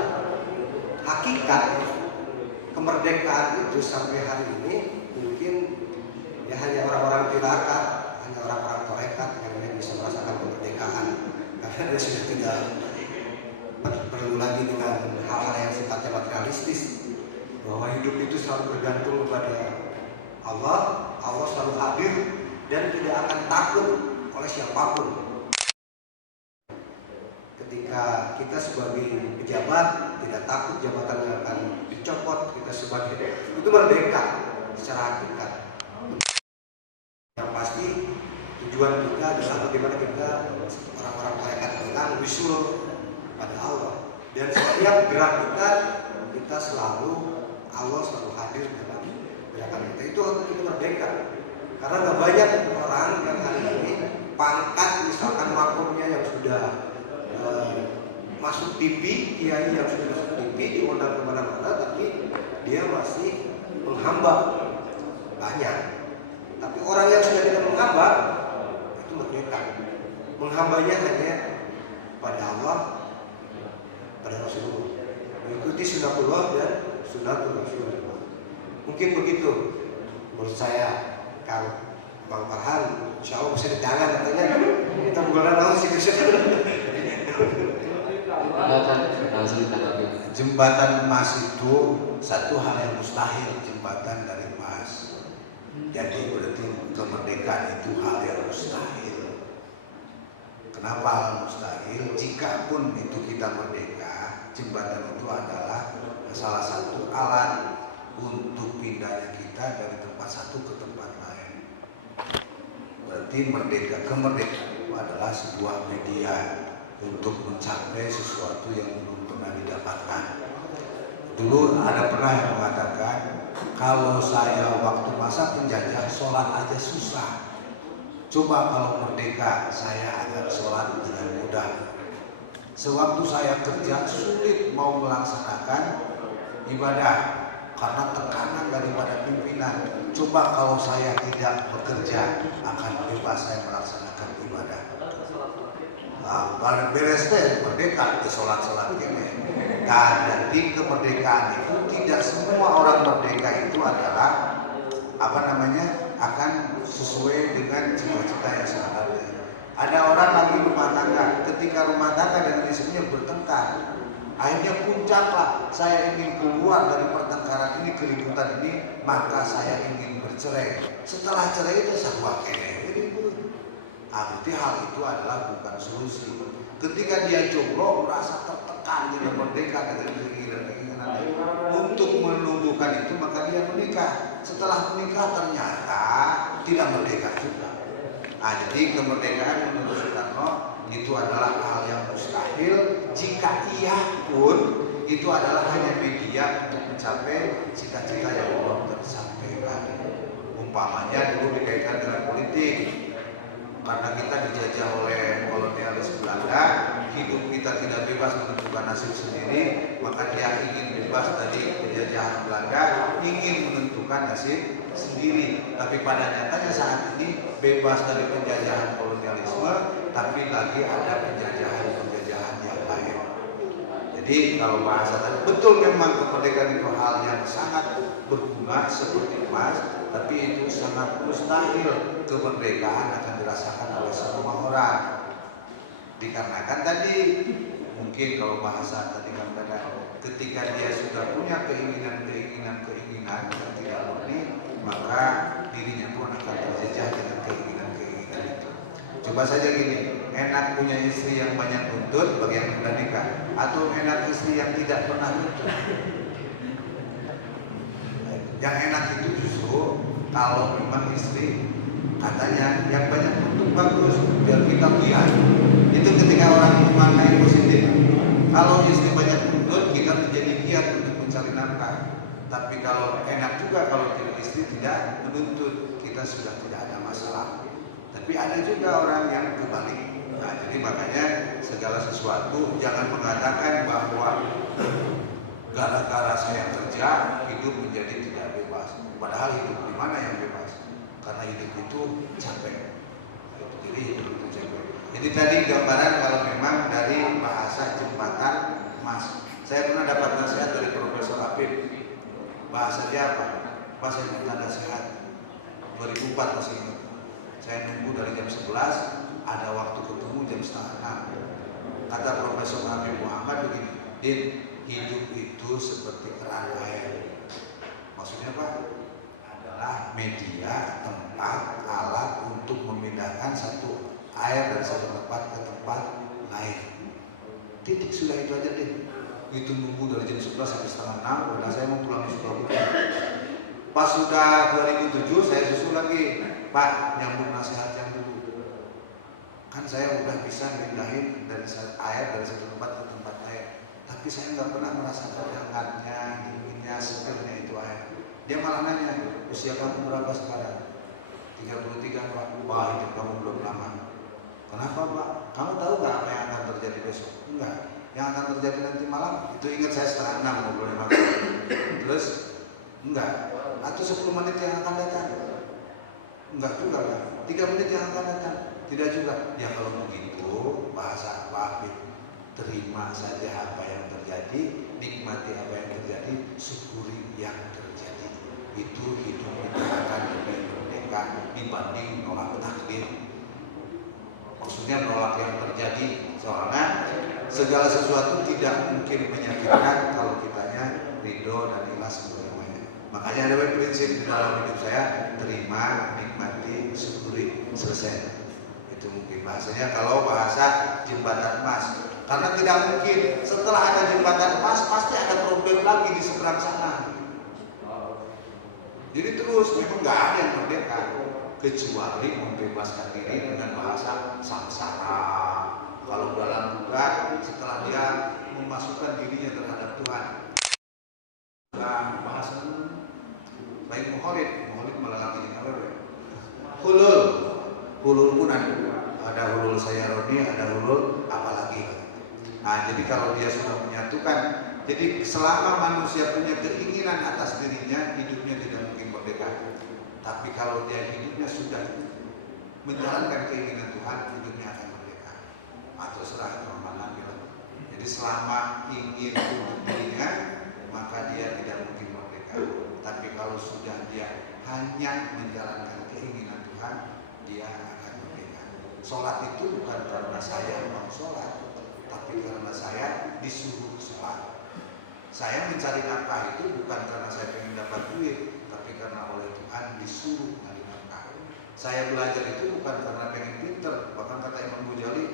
hakikat kemerdekaan itu sampai hari ini mungkin ya hanya orang-orang tirakat, hanya orang-orang torekat yang bisa merasakan kemerdekaan, karena dia sudah tidak perlu lagi dengan hal-hal yang sifatnya materialistis, bahwa hidup itu selalu bergantung kepada Allah selalu hadir dan tidak akan takut oleh siapapun. Ketika kita sebagai pejabat tidak takut jabatannya akan dicopot, kita sebagai itu merdeka secara hakikat. Yang pasti tujuan kita adalah bagaimana kita orang-orang tarekat bilang usul pada Allah, dan setiap gerak kita selalu Allah selalu hadir dalam gerakan kita. Itu merdeka. Karena nggak banyak orang yang hari ini pangkat misalkan makomnya yang sudah masuk TV, kiai yang sudah masuk TV diundang kemana-mana, tapi dia masih menghamba. Banyak. Tapi orang yang sudah tidak menghamba itu merdeka. Menghambanya hanya pada Allah, pada Rasulullah, mengikuti sunatullah dan sunatul Rasulullah. Mungkin begitu menurut saya. Kang Bang Farhan, insya Allah bisa ditangan katanya. Kita bukan tahu sih Jembatan emas itu satu hal yang mustahil, jembatan dari emas. Jadi berarti kemerdekaan itu hal yang mustahil. Kenapa hal mustahil? Jikapun itu kita merdeka, jembatan itu adalah salah satu alat untuk pindahnya kita dari tempat satu ke tempat lain. Berarti kemerdekaan itu adalah sebuah media untuk mencapai sesuatu yang belum pernah didapatkan. Dulu ada pernah yang mengatakan, kalau saya waktu masa penjajah sholat aja susah, coba kalau merdeka saya akan sholat dengan mudah. Sewaktu saya kerja sulit mau melaksanakan ibadah karena tekanan daripada pimpinan. Coba kalau saya tidak bekerja, akan bebas saya melaksanakan ibadah. Nah, beres deh, merdeka, sholat-sholat gini. Dan di kemerdekaan itu tidak semua orang merdeka itu adalah akan sesuai dengan cita-cita yang sebenarnya. Ada orang lagi rumah tangga, ketika rumah tangga dengan istrinya bertengkar, akhirnya puncaklah, saya ingin keluar dari pertengkaran ini, keributan ini, maka saya ingin bercerai. Setelah cerai itu saya ribut. Berarti hal itu adalah bukan solusi. Ketika dia jomblo merasa tertekan, tidak merdeka dengan keinginan untuk menumbuhkan itu, maka dia menikah. Setelah menikah ternyata tidak merdeka juga. Jadi kemerdekaan menurut Soekarno itu adalah hal yang mustahil. Jika iya pun itu adalah hanya media untuk mencapai cita-cita yang belum tersampaikan. Umpamanya dulu dikaitkan dengan politik, karena kita dijajah oleh kolonialis Belanda, hidup kita tidak bebas menentukan nasib sendiri, maka dia ingin bebas dari penjajahan Belanda, ingin menentukan nasib sendiri. Tapi pada nyatanya saat ini bebas dari penjajahan kolonialisme, tapi lagi ada penjajahan yang lain. Jadi kalau bahasa tadi betul memang kemerdekaan itu hal yang sangat berguna seperti emas, tapi itu sangat mustahil kemerdekaan akan dirasakan oleh semua orang. Dikarenakan tadi mungkin kalau bahasa tadi kan ketika dia sudah punya keinginan yang tidak murni, maka dirinya pun akan terjejah dengan keinginan itu. Coba saja gini, enak punya istri yang banyak nuntut bagi yang sudah nikah, atau enak istri yang tidak pernah nuntut. Yang enak itu justru kalau memang istri katanya yang banyak nuntut bagus, biar kita lihat. Itu ketika orang memaknai positif. Kalau istri banyak nuntut, kita menjadi giat untuk mencari nafkah. Tapi kalau enak juga kalau istri tidak menuntut, kita sudah tidak ada masalah. Tapi ada juga orang yang kebalik. Nah, jadi makanya segala sesuatu jangan mengatakan bahwa gara-gara saya kerja hidup menjadi tidak bebas. Padahal hidup di mana yang bebas? Karena hidup itu capek. Jadi hidup itu capek. Jadi tadi gambaran kalau memang dari bahasa jembatan emas. Saya pernah dapat nasihat dari Profesor Apip. Bahasa dia apa? Bahasa yang nasihat 2004 masih ingat. Saya nunggu dari jam 11, ada waktu ketemu jam setengah 6. Kata Profesor Habib Muhammad begini, Din, hidup itu seperti keran air. Maksudnya apa? Adalah media, tempat, alat untuk memindahkan satu air dari satu tempat ke tempat lain. Titik, sudah itu aja deh. Itu nunggu dari jam 11 sampai setengah 6, karena saya mau pulang ke Sukabumi. Pas sudah 2007 saya susul lagi, Pak, nyambung nasihat yang dulu. Kan saya udah bisa mindahin dari air dari satu tempat ke tempat lain, tapi saya nggak pernah merasakan hangatnya, dinginnya, segernya itu air. Dia malah nanya, usia kamu berapa sekarang? 33 Pak. Wah, hidup kamu belum lama. Kenapa Pak? Kamu tahu nggak apa yang akan terjadi besok? Enggak. Yang akan terjadi nanti malam? Itu ingat saya setengah 6 ngobrolnya malam. Terus enggak. Atau 10 menit yang akan datang? Enggak juga Pak. 3 menit yang akan datang? Tidak juga. Ya kalau begitu bahasa Pak, terima saja apa yang terjadi, nikmati apa yang terjadi, syukuri yang terjadi. Itu hidup kita akan lebih merdeka dibanding nolak takdir. Maksudnya nolak yang terjadi, soalnya segala sesuatu tidak mungkin menyakitkan kalau kitanya ridho dan ikhlas semuanya. Makanya ada prinsip di dalam hidup saya, terima, nikmati, syukuri, selesai. Itu mungkin bahasanya kalau bahasa jembatan emas. Karena tidak mungkin setelah ada jembatan emas pasti ada problem lagi di seberang sana. Jadi terus memang nggak ada yang merdeka kecuali membebaskan diri dengan bahasa samsara. Kalau dalam buka setelah dia memasukkan dirinya terhadap Tuhan. Nah, bahasa baik muhorid malah lagi apa ya? Hulul pun ada hulul sayaroni, ada hulul apalagi. Nah, jadi kalau dia sudah menyatukan, jadi selama manusia punya keinginan atas dirinya, hidupnya tidak mungkin merdeka. Tapi kalau dia hidupnya sudah menjalankan keinginan Tuhan, hidupnya akan merdeka. Terserah orang bilang. Jadi selama ingin dirinya, maka dia tidak mungkin merdeka. Tapi kalau sudah dia hanya menjalankan keinginan Tuhan, dia akan merdeka. Sholat itu bukan karena saya mau sholat, tapi karena saya disuruh sholat. Saya mencari nafkah itu bukan karena saya ingin dapat duit, tapi karena oleh Tuhan disuruh mencari nafkah. Saya belajar itu bukan karena pengen pinter, bahkan kata Imam Ghazali,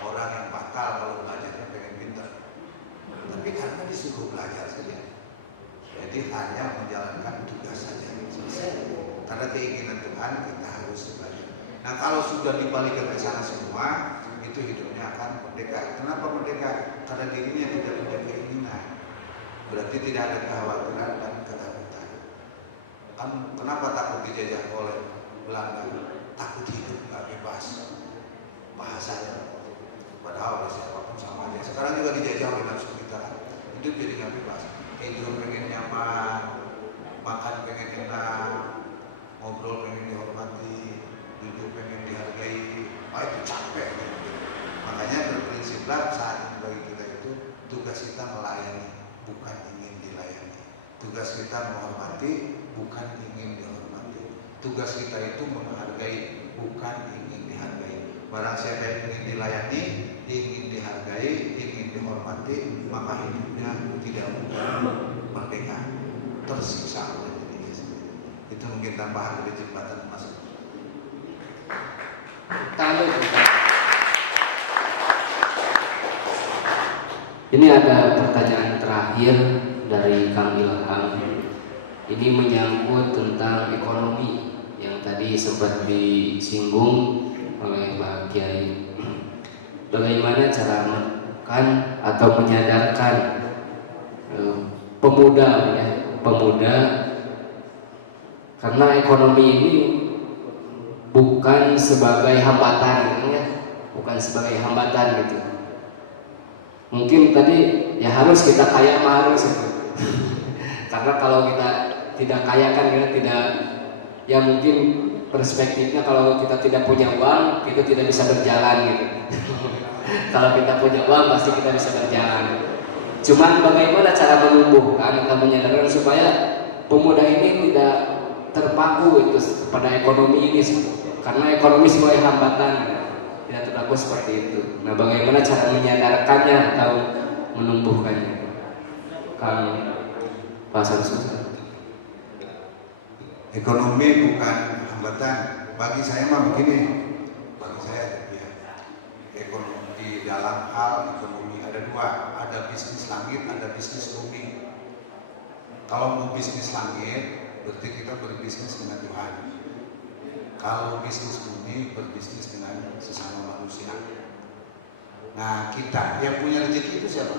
orang yang batal kalau belajarnya pengen pinter, tapi karena disuruh belajar saja. Jadi hanya menjalankan tugas saja, selesai. Karena keinginan Tuhan kita harus belajar. Nah kalau sudah dibalikan ke sana semua, itu hidupnya akan merdeka. Kenapa merdeka? Karena dirinya tidak punya keinginan. Berarti tidak ada kekhawatiran dan ketakutan. Kenapa takut dijajah oleh Belanda? Takut hidup nggak bebas. Bahasanya. Padahal siapapun sama aja. Sekarang juga dijajah oleh nafsu kita. Hidup jadi nggak bebas. Tidur pengen nyaman, makan pengen enak, ngobrol pengen dihormati, duduk pengen dihargai. Itu capek. Makanya berprinsiplah saat ini bagi kita itu tugas kita kita menghormati, bukan ingin dihormati. Tugas kita itu menghargai, bukan ingin dihargai. Barang siapa yang ingin dilayani, ingin dihargai, ingin dihormati, maka hidupnya tidak mudah merdeka, tersiksa oleh dirinya sendiri. Itu mungkin tambahan dari jembatan emas. Ini ada pertanyaan terakhir dari Kang Ilham. Ini menyangkut tentang ekonomi yang tadi sempat disinggung oleh Pak Kiai. Bagaimana cara menekan atau menyadarkan pemuda karena ekonomi ini bukan sebagai hambatan gitu. Mungkin tadi ya harus kita kaya harus gitu. Karena kalau kita tidak kaya kan kita tidak, ya mungkin perspektifnya kalau kita tidak punya uang kita tidak bisa berjalan gitu. Kalau kita punya uang pasti kita bisa berjalan. Cuman bagaimana cara menumbuhkan atau menyadarkan supaya pemuda ini tidak terpaku itu pada ekonomi ini, karena ekonomi sebagai hambatan. Tidak terlaku seperti itu. Nah, bagaimana cara menyadarkannya atau menumbuhkannya? Kang Pasar Susah. Ekonomi bukan hambatan. Bagi saya mah begini. Bagi saya ya, ekonomi di dalam hal ekonomi ada dua. Ada bisnis langit, ada bisnis bumi. Kalau mau bisnis langit, berarti kita berbisnis dengan Tuhan. Kalau bisnis bumi, berbisnis dengan sesama manusia. Nah, kita yang punya rezeki itu siapa?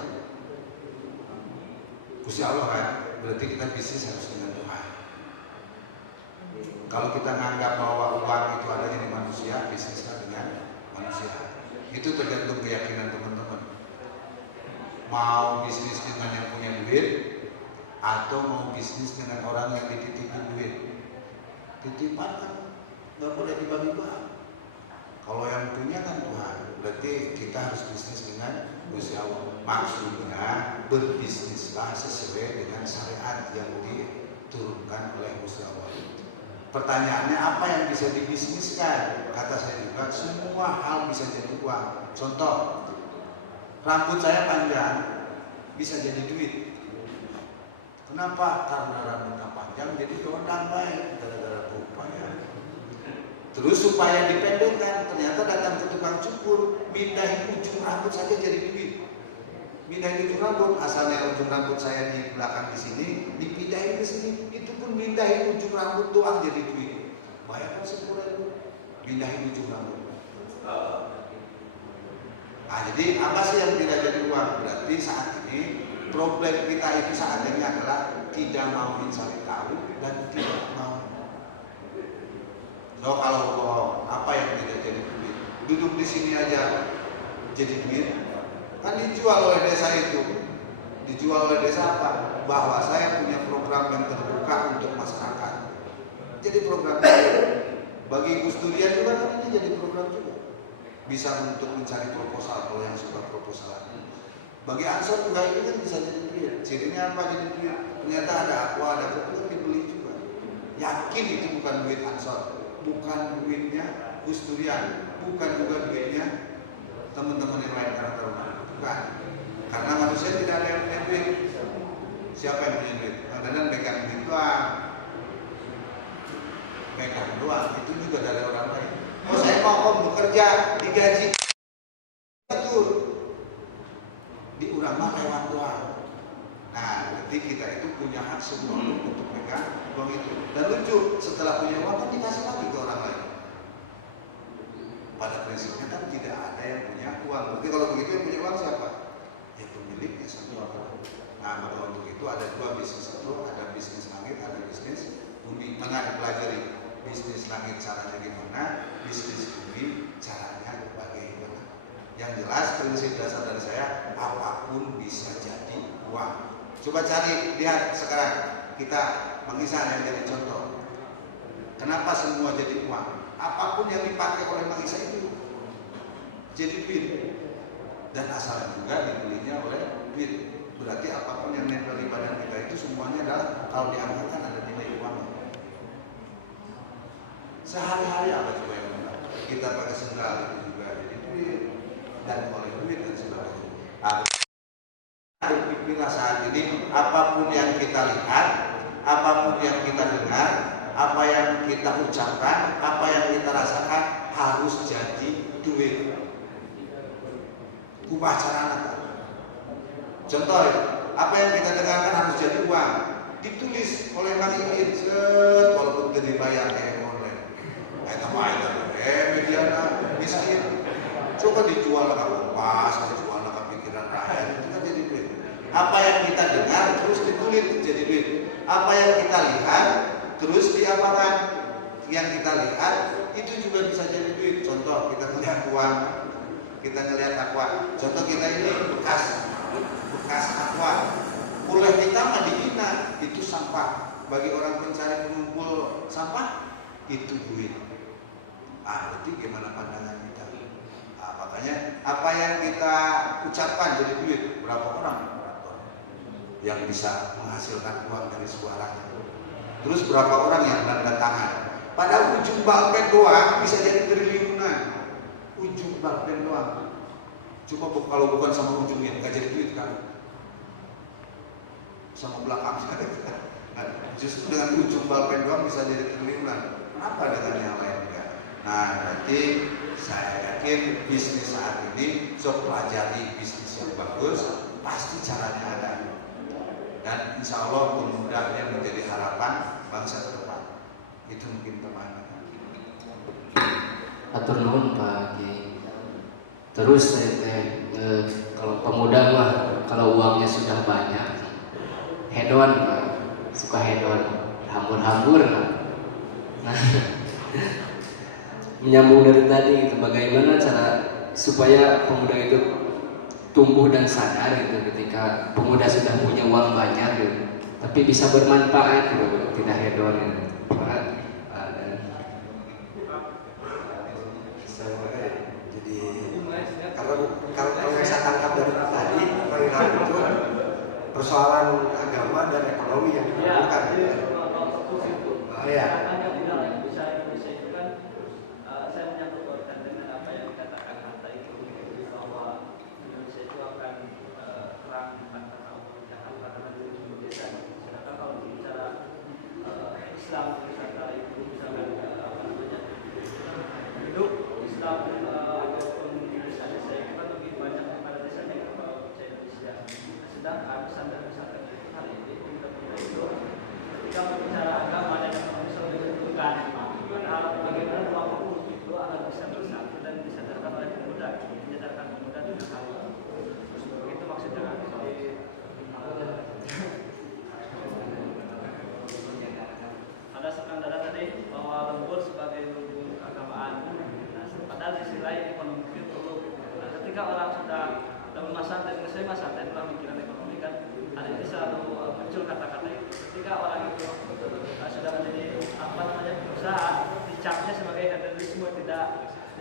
Gusti Allah kan. Berarti kita bisnis harus dengan Tuhan. Kalau kita menganggap bahwa uang itu adanya di manusia, bisnisnya dengan manusia. Itu tergantung keyakinan teman-teman. Mau bisnis dengan yang punya duit, atau mau bisnis dengan orang yang dititipin duit. Titipan kan nggak boleh dibagi-bagi. Kalau yang punya kan Tuhan, berarti kita harus bisnis dengan Gusti Allah. Maksudnya berbisnislah sesuai dengan syariat yang diturunkan oleh Gusti Allah. Pertanyaannya apa yang bisa dibisniskan? Kata saya juga semua hal bisa jadi uang. Contoh, rambut saya panjang bisa jadi duit. Kenapa? Karena rambutnya panjang jadi dondang baik gara-gara rupanya. Terus supaya dipendekkan, ternyata datang ke tukang cukur, pindahin ujung rambut saja jadi duit. Pindahin ujung rambut, asalnya ujung rambut saya di belakang di sini, dipindahin ke sini, itu pun pindahin ujung rambut doang jadi duit. Bayarkan 10.000, pindahin ujung rambut. Nah, jadi apa sih yang tidak jadi uang? Berarti saat ini problem kita itu saat ini adalah tidak mau mencari tahu dan tidak mau. So kalau bohong, apa yang tidak jadi duit? Duduk di sini aja jadi duit. Kan dijual oleh desa itu. Dijual oleh desa apa? Bahwa saya punya program yang terbuka untuk masyarakat. Jadi program itu bagi Gus Durian juga kan ini jadi program juga. Bisa untuk mencari proposal kalau yang suka proposalan. Bagi Ansor juga ini kan bisa jadi duit. Cirinya apa jadi duit? Ternyata ada aqua, ada kopi dibeli juga. Yakin itu bukan duit Ansor, bukan duitnya Gus Durian, bukan juga duitnya teman-teman yang lain karena taruhan. Bukan. Karena manusia tidak ada yang punya duit. Siapa yang punya duit? Kadang-kadang pegang duit doang. Pegang doang. Itu juga dari orang lain. Oh saya mau bekerja digaji. Betul. Diurang mah lewat doang. Nah, berarti kita itu punya hak semua untuk pegang uang itu. Dan lucu, setelah punya uang kan dikasih lagi ke orang lain. Pada prinsipnya kan tidak ada yang punya uang. Berarti kalau begitu yang punya uang siapa? Ya pemiliknya semua. Nah, maka untuk itu ada dua bisnis itu, ada bisnis langit, ada bisnis bumi. Tengah dipelajari bisnis langit caranya gimana, bisnis bumi caranya bagaimana. Yang jelas prinsip dasar dari saya, apapun bisa jadi uang. Coba cari, lihat sekarang kita mengisah yang jadi contoh. Kenapa semua jadi uang? Apapun yang dipakai oleh Mang Isa itu jadi duit. Dan asalnya juga dibelinya oleh duit. Berarti apapun yang nempel di badan kita itu semuanya adalah kalau diangkatkan ada nilai uang. Sehari-hari apa coba yang benar? Kita pakai sendal itu juga jadi duit dan oleh duit dan sebagainya. Berpikirlah saat ini apapun yang kita lihat, apapun yang kita dengar, apa yang kita ucapkan, apa yang kita rasakan harus jadi duit. Ubah cara. Contoh ya, apa yang kita dengarkan harus jadi uang. Ditulis oleh Mas Ingin, walaupun tidak dibayar online. Mediana miskin. Coba dijual ke Kompas, dijual ke pikiran rakyat, itu kan jadi duit. Apa yang kita dengar terus ditulis jadi duit. Apa yang kita lihat terus diapakan. Yang kita lihat itu juga bisa jadi duit. Contoh kita punya uang, kita ngelihat aqua. Contoh kita ini bekas aqua. Oleh kita nggak dihina, itu sampah. Bagi orang pencari pengumpul sampah itu duit. Berarti gimana pandangan kita? Makanya apa yang kita ucapkan jadi duit. Berapa orang yang bisa menghasilkan uang dari suaranya? Terus berapa orang yang tanda tangan? Pada ujung balpen doang bisa jadi triliunan. Ujung balpen doang. Coba kalau bukan sama ujungnya nggak jadi duit kan? Sama belakang. Justru dengan ujung balpen doang bisa jadi triliunan. Kenapa dengan yang lain enggak? Nah, berarti saya yakin bisnis saat ini sok pelajari bisnis yang bagus, pasti caranya ada. Dan insya Allah mudah-mudahan menjadi harapan bangsa ke depan. Itu mungkin teman. Atur nuhun Pak Kiai. Terus kalau pemuda mah kalau uangnya sudah banyak, hedon Pak, suka hedon, hambur-hambur. Nah, menyambung dari tadi gitu, bagaimana cara supaya pemuda itu tumbuh dan sadar gitu ketika pemuda sudah punya uang banyak gitu, tapi bisa bermanfaat gitu, tidak hedon gitu. Jadi kalau saya tangkap dari tadi mengingat itu persoalan agama dan ekonomi yang diperlukan. Ya.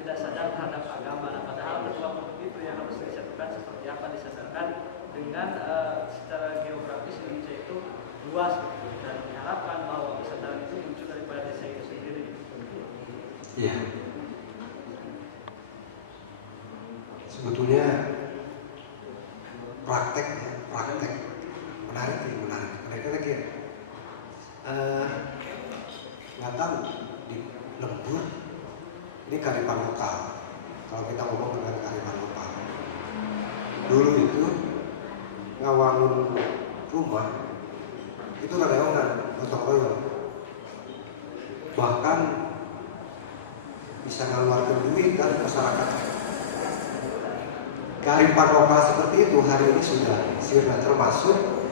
Tidak sadar terhadap agama, padahal peluang itu yang harus disatukan seperti apa disadarkan dengan secara geografis Indonesia itu luas dan diharapkan bahwa kesadaran itu muncul daripada desa itu sendiri. Iya. Sebetulnya praktek menarik. Mereka lagi nggak tahu di lembur. Ini kearifan lokal. Kalau kita ngomong dengan kearifan lokal, dulu itu ngawangun rumah itu reongan, gotong royong. Bahkan bisa ngeluarkan duit kan masyarakat. Kearifan lokal seperti itu hari ini sudah sirna, termasuk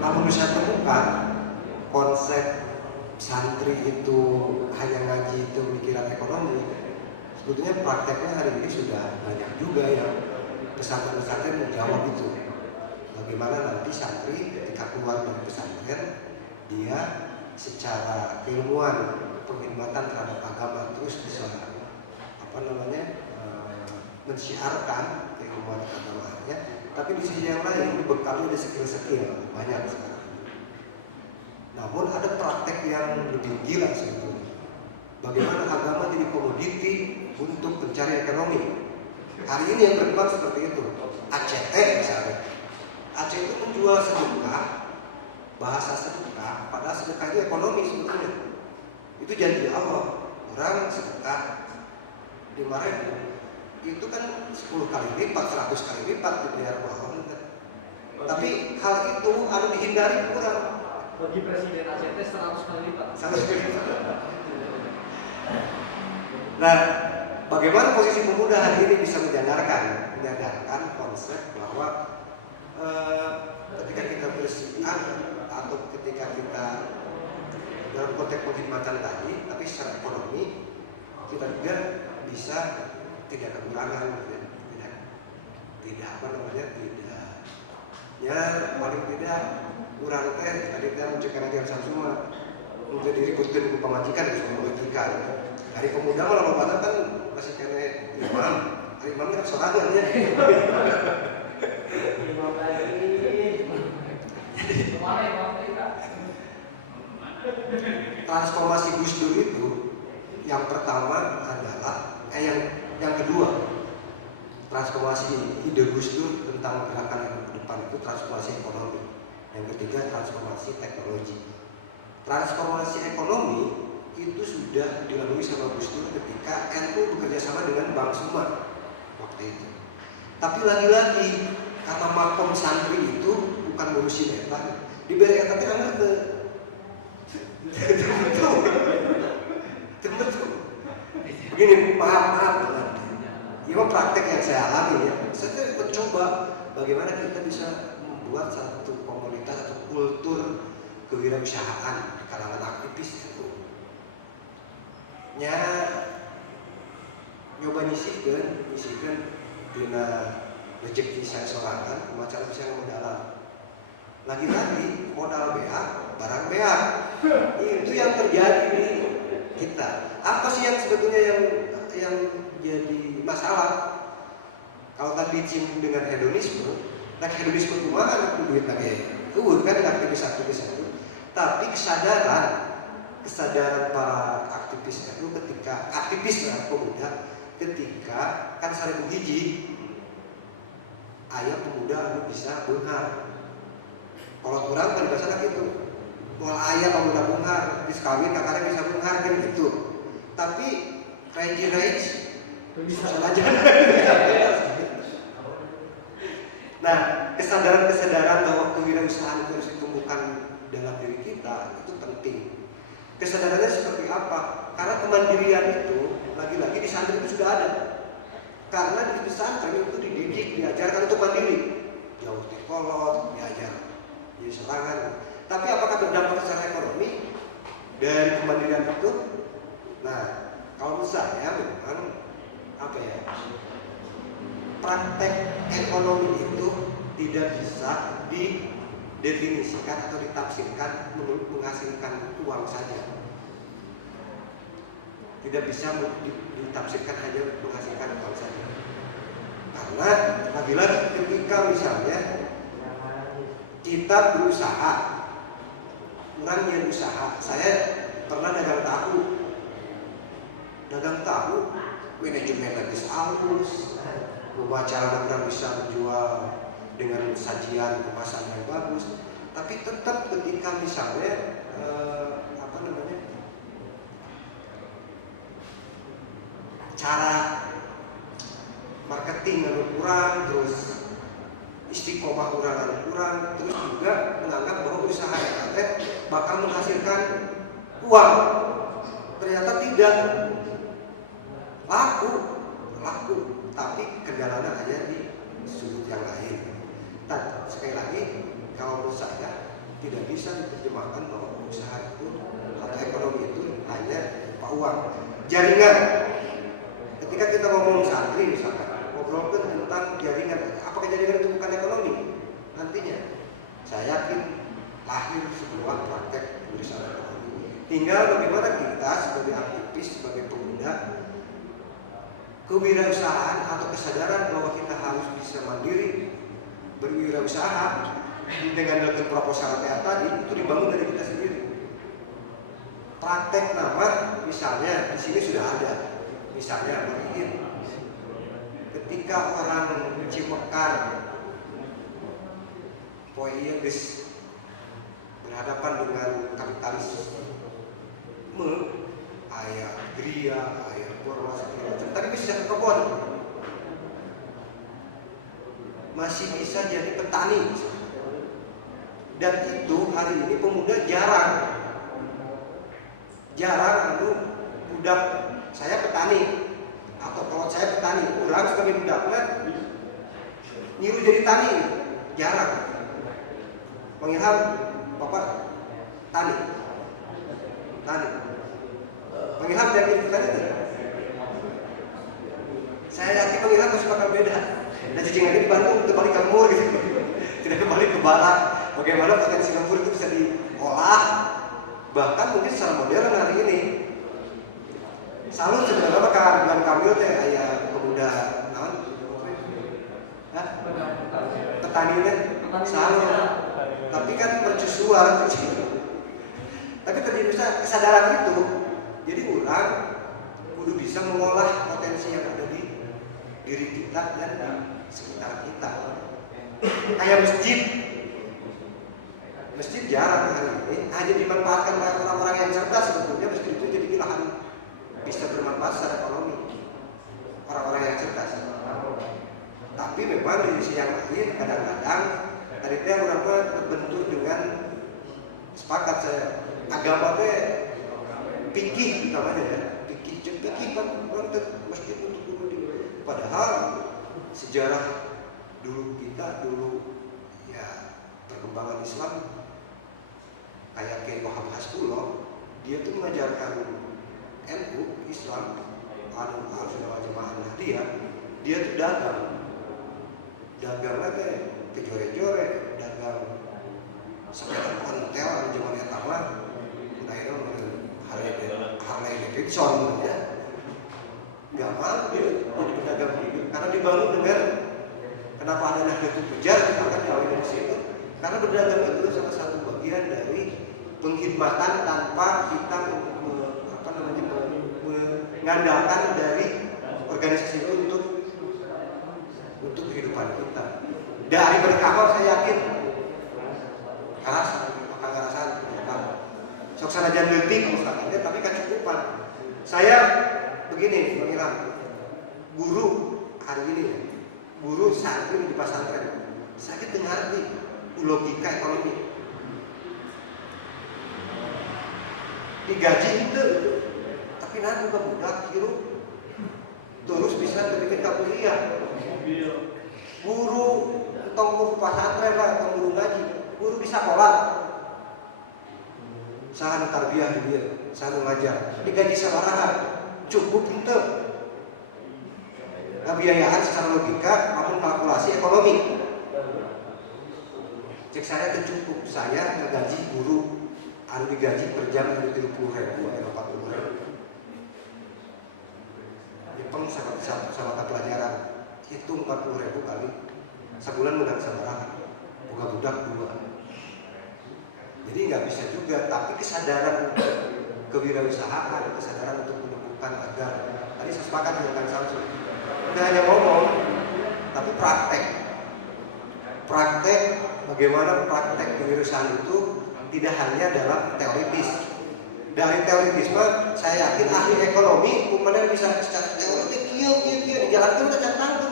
namun bisa temukan konsep santri itu hanya ngaji itu pikiran ekonomi. Sebetulnya prakteknya hari ini sudah banyak juga ya pesantren-pesantren menjawab itu. Bagaimana nanti santri ketika keluar dari pesantren dia secara keilmuan penghormatan terhadap agama terus bisa mensiarkan keilmuan agamanya Tapi di sisi yang lain bekalnya ada skill-skill banyak sekarang. Namun ada praktek yang lebih gila sebetulnya. Bagaimana agama jadi komoditi untuk mencari ekonomi. Hari ini yang berkembang seperti itu. ACT misalnya. ACT itu menjual sedekah, bahasa sedekah, padahal sedekah itu ekonomi sebetulnya. Itu janji Allah. Orang sedekah 5.000 itu kan 10 kali lipat, 100 kali lipat dibayar Allah kan. Tapi hal itu harus dihindari kurang. Bagi Presiden ACT 100 kali lipat. 100 kali lipat. Nah, bagaimana posisi pemuda hari ini bisa menyadarkan konsep bahwa ketika kita bersiar atau ketika kita dalam konteks penghormatan tadi, tapi secara ekonomi kita juga bisa tidak kekurangan, tidak apa namanya, tidak ya paling tidak kurang teh tadi kita mencegah ajar semua untuk diri butuh pemajikan harus membagikan. Hari pemuda malah bapak kan masih kena imam, hari imam kan sorangan ya. Transformasi Gus Dur itu yang pertama adalah yang kedua, transformasi ide Gus Dur tentang gerakan yang ke depan itu transformasi ekonomi. Yang ketiga transformasi teknologi. Transformasi ekonomi itu sudah dilalui sama Gus Dur ketika NU bekerja sama dengan Bank Sumat waktu itu. Tapi lagi-lagi kata makom santri itu bukan ngurusin eta, diberi eta teh anggar teu. Betul. Begini, maaf. Ini praktek yang saya alami ya. Saya mencoba bagaimana kita bisa membuat satu komunitas atau kultur kewirausahaan di kalangan aktivis itu. Nya nyoba nyisikeun dina rezeki saya sorangan macam bisa mendalam. Lagi-lagi modal BA, barang BA. Itu yang terjadi di kita. Apa sih yang sebetulnya yang jadi masalah? Kalau tadi disinggung dengan hedonisme, nah hedonisme kumaha duit lagi. Kan aktivis-aktivis itu. Tapi kesadaran para aktivis itu ketika aktivis pemuda ketika kan sare hiji aya pemuda anu bisa beunghar. Kalau kurang kan biasanya gitu. Moal aya pemuda beunghar, geus kawin kakara bisa beunghar kan gitu. Tapi Crazy Rage bisa aja. Nah, kesadaran bahwa kewirausahaan itu harus ditumbuhkan dalam diri kita itu penting. Kesadarannya seperti apa? Karena kemandirian itu lagi-lagi di santri itu sudah ada. Karena di pesantren itu dididik, diajarkan untuk mandiri. Jauh di kolot, diajar di serangan. Tapi apakah berdampak secara ekonomi dari kemandirian itu? Nah, kalau menurut saya memang apa ya? Praktek ekonomi itu tidak bisa didefinisikan atau ditafsirkan menghasilkan uang saja. Tidak bisa ditafsirkan hanya menghasilkan uang saja. Karena lagi-lagi ketika misalnya kita berusaha, orang yang usaha, saya pernah dagang tahu, manajemen lagi halus, membaca orang bisa menjual dengan sajian kemasan yang bagus, tapi tetap ketika misalnya cara marketing yang kurang, terus istiqomah orang kurang, terus juga menganggap bahwa usaha yang bakal menghasilkan uang. Ternyata tidak, laku, tapi kendalanya hanya di sudut yang lain. Dan sekali lagi, kalau menurut saya tidak bisa diterjemahkan bahwa usaha itu atau ekonomi itu hanya uang. Jaringan. Ketika kita ngomong santri misalkan, ngobrolkan tentang jaringan, apakah jaringan itu bukan ekonomi? Nantinya, saya yakin lahir sebuah praktek urusan ekonomi. Tinggal bagaimana kita sebagai aktivis, sebagai pemuda, kewirausahaan atau kesadaran bahwa kita harus bisa mandiri berwirausaha dengan melakukan proposal TA tadi itu dibangun dari kita sendiri. Praktek nama misalnya di sini sudah ada, misalnya begini, ketika orang Cimekar poinnya berhadapan dengan kapitalisme, ayah geria, ayah pormas segala macam, tapi bisa ke kebun, masih bisa jadi petani, dan itu hari ini pemuda jarang budak saya petani, atau kalau saya petani orang sebagai budaknya nyuruh jadi tani, jarang. Pengilham bapak tani pengilham jadi petani itu. Saya yakin pengilham masih bakal beda, dan cacing lagi di Bandung kembali ke Lembur gitu. Tidak kembali ke barat. Bagaimana potensi lembur itu bisa diolah, bahkan mungkin secara modern hari ini. Salut sebenarnya bakal Ridwan Kamil teh aya pemuda naon? Petani teh salut. Tapi kan mercusuar. Tapi tadi bisa kesadaran itu. Jadi orang kudu bisa mengolah potensi yang ada di diri kita dan di sekitar kita. Kayak masjid jarang hari ini hanya dimanfaatkan oleh orang-orang yang cerdas. Sebetulnya masjid itu jadi lahan bisa bermanfaat secara ekonomi orang-orang yang cerdas. Tapi memang di sisi yang lain kadang-kadang tadi teh orang terbentur dengan sepakat saya agama teh pikih namanya ya, pikih kan orang teh masjid untuk dulu. Padahal sejarah dulu ya perkembangan Islam kayak Kiai Wahab Hasbullah, dia tuh mengajarkan NU Islam Al-Sunnah Jamaah Nahdiyah, dia tuh dagangnya teh kejore-jore, dagang sepeda ontel di zaman eta mah Harley Davidson ya. Gampang dia jadi pedagang gitu karena dibangun dengan kenapa ada Nahdlatul Tujar misalkan di Indonesia itu karena berdagang itu salah satu bagian dari penghormatan tanpa kita mengandalkan dari organisasi itu untuk kehidupan kita. Dari berkahor saya yakin keras maka ngerasan sok sanajan leutik misalkan tapi kan cukupan. Saya begini mengira guru hari ini guru santri di pesantren saya dengar nih logika ekonomi digaji itu tapi nanti budak hirup terus bisa bikin kuliah guru tong pesantren lah tong guru ngaji guru di sekolah saha tarbiyah dia saha ngajar digaji sabaraha cukup itu biayaan secara logika namun kalkulasi ekonomi cek saya itu cukup saya ngegaji guru anu digaji per jam itu 30.000 atau 40.000 Jepang sama pelajaran itu 40.000 kali sebulan menang sabaraha buka budak 2 jadi nggak bisa juga tapi kesadaran kewirausahaan kesadaran untuk menumbuhkan agar tadi saya sepakat dengan Kang Samsul tidak hanya ngomong tapi praktek bagaimana praktek kewirausahaan itu tidak hanya dalam teoritis. Dari teoritisme saya yakin ahli ekonomi kemudian bisa secara teoritis kieu dijalankan udah catatan tuh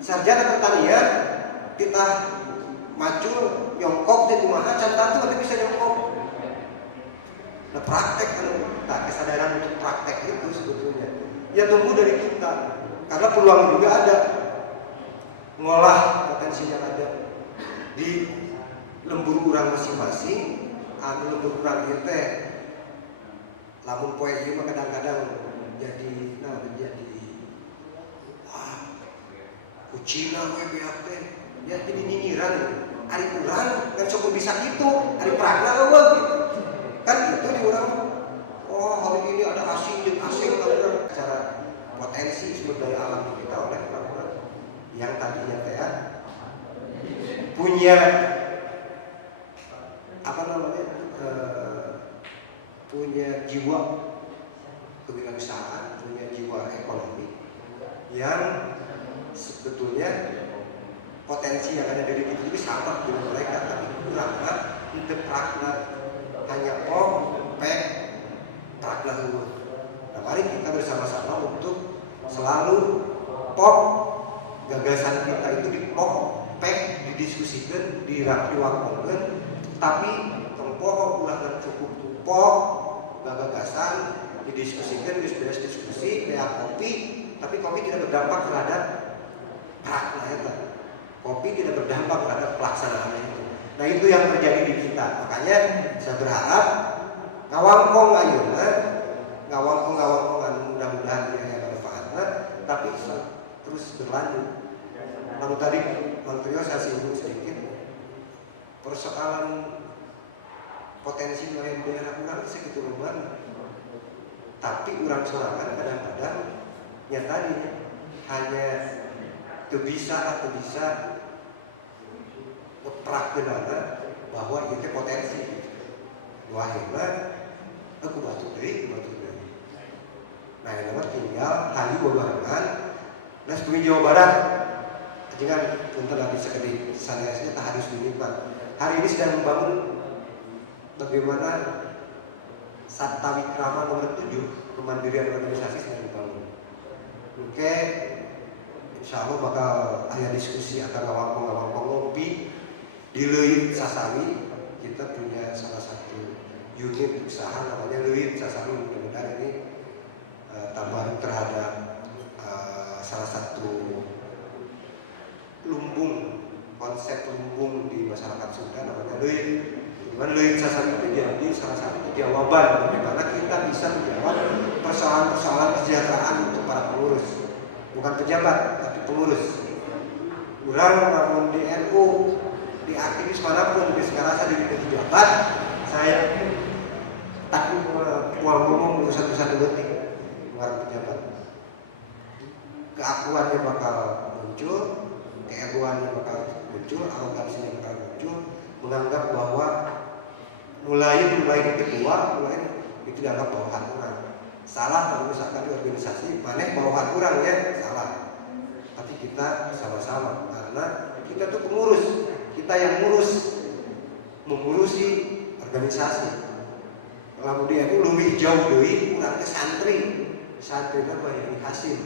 sarjana pertanian kita macul nyongkok di kumaha catatan tuh bisa nyongkok. Nah praktek nah kesadaran untuk praktek itu sebetulnya ya tumbuh dari kita karena peluang juga ada ngolah potensi yang ada di lembur urang masing-masing lembur urang ieu teh lamun poe ieu mah kadang-kadang jadi kucina we beak teh ya jadi nyinyiran ari urang kan sok bisa gitu ari pragna eueuh gitu kan itu di urang oh hari ini ada asing secara potensi sumber daya alam kita oleh orang-orang yang tadinya teh punya apa namanya punya jiwa kewirausahaan, punya jiwa ekonomi yang sebetulnya potensi yang ada dari itu sama dengan mereka, tapi kurangnya untuk prakna hanya pek prakna dulu. Nah, mari kita bersama-sama untuk selalu pop gagasan kita itu dipop pek didiskusikan diwakilkan, tapi tempoh ulah cukup pop gagasan didiskusikan diskusi kayak kopi, tapi kopi tidak berdampak terhadap prakna itu. Kopi tidak berdampak terhadap pelaksanaannya itu. Nah itu yang terjadi di kita. Makanya saya berharap ngawangkong ayeuna, ngawangkong mudah-mudahan dia yang manfaatnya, tapi terus berlanjut. Lalu tadi Menteri saya singgung sedikit persoalan potensi lain daerah kurang segitu lumayan, tapi urang sorangan kadang-kadang nyatanya hanya bisa prakkenana bahwa itu potensi. Wah hebat, aku batu deui. Nah ini mah tinggal hayu babarengan. Nah sebagai Jawa Barat, jangan untuk nanti sekali sanesnya tak harus dinikmat. Hari ini sedang membangun bagaimana Sabta Wikrama nomor 7 kemandirian organisasi sedang dibangun. Oke, insya Allah bakal ada diskusi akan ngawangkong ngopi di Leuit Sasawi. Kita punya salah satu unit usaha namanya Leuit Sasawi. Mudah-mudahan ini tambahan terhadap salah satu lumbung, konsep lumbung di masyarakat Sunda namanya Leuit. Cuman Leuit Sasawi itu jadi salah satu jawaban bagaimana kita bisa menjawab persoalan-persoalan kesejahteraan untuk para pengurus, bukan pejabat tapi pengurus. Urang namun di NU, di aktivis manapun, di sekarang saya jadi pejabat, saya takut pulang ngomong urusan-urusan detik, bukan pejabat. Keakuannya bakal muncul, keegoannya bakal muncul, arogansinya bakal muncul, menganggap bahwa mulai di ketua, mulai itu dianggap bawahan orang. Salah kalau misalkan di organisasi, maneh bawahan orang ya, salah. Tapi kita sama-sama, karena kita tuh pengurus, kita yang mengurusi organisasi. Kalau dia itu lebih jauh dari kurang ke santri kan Bayani Hasim.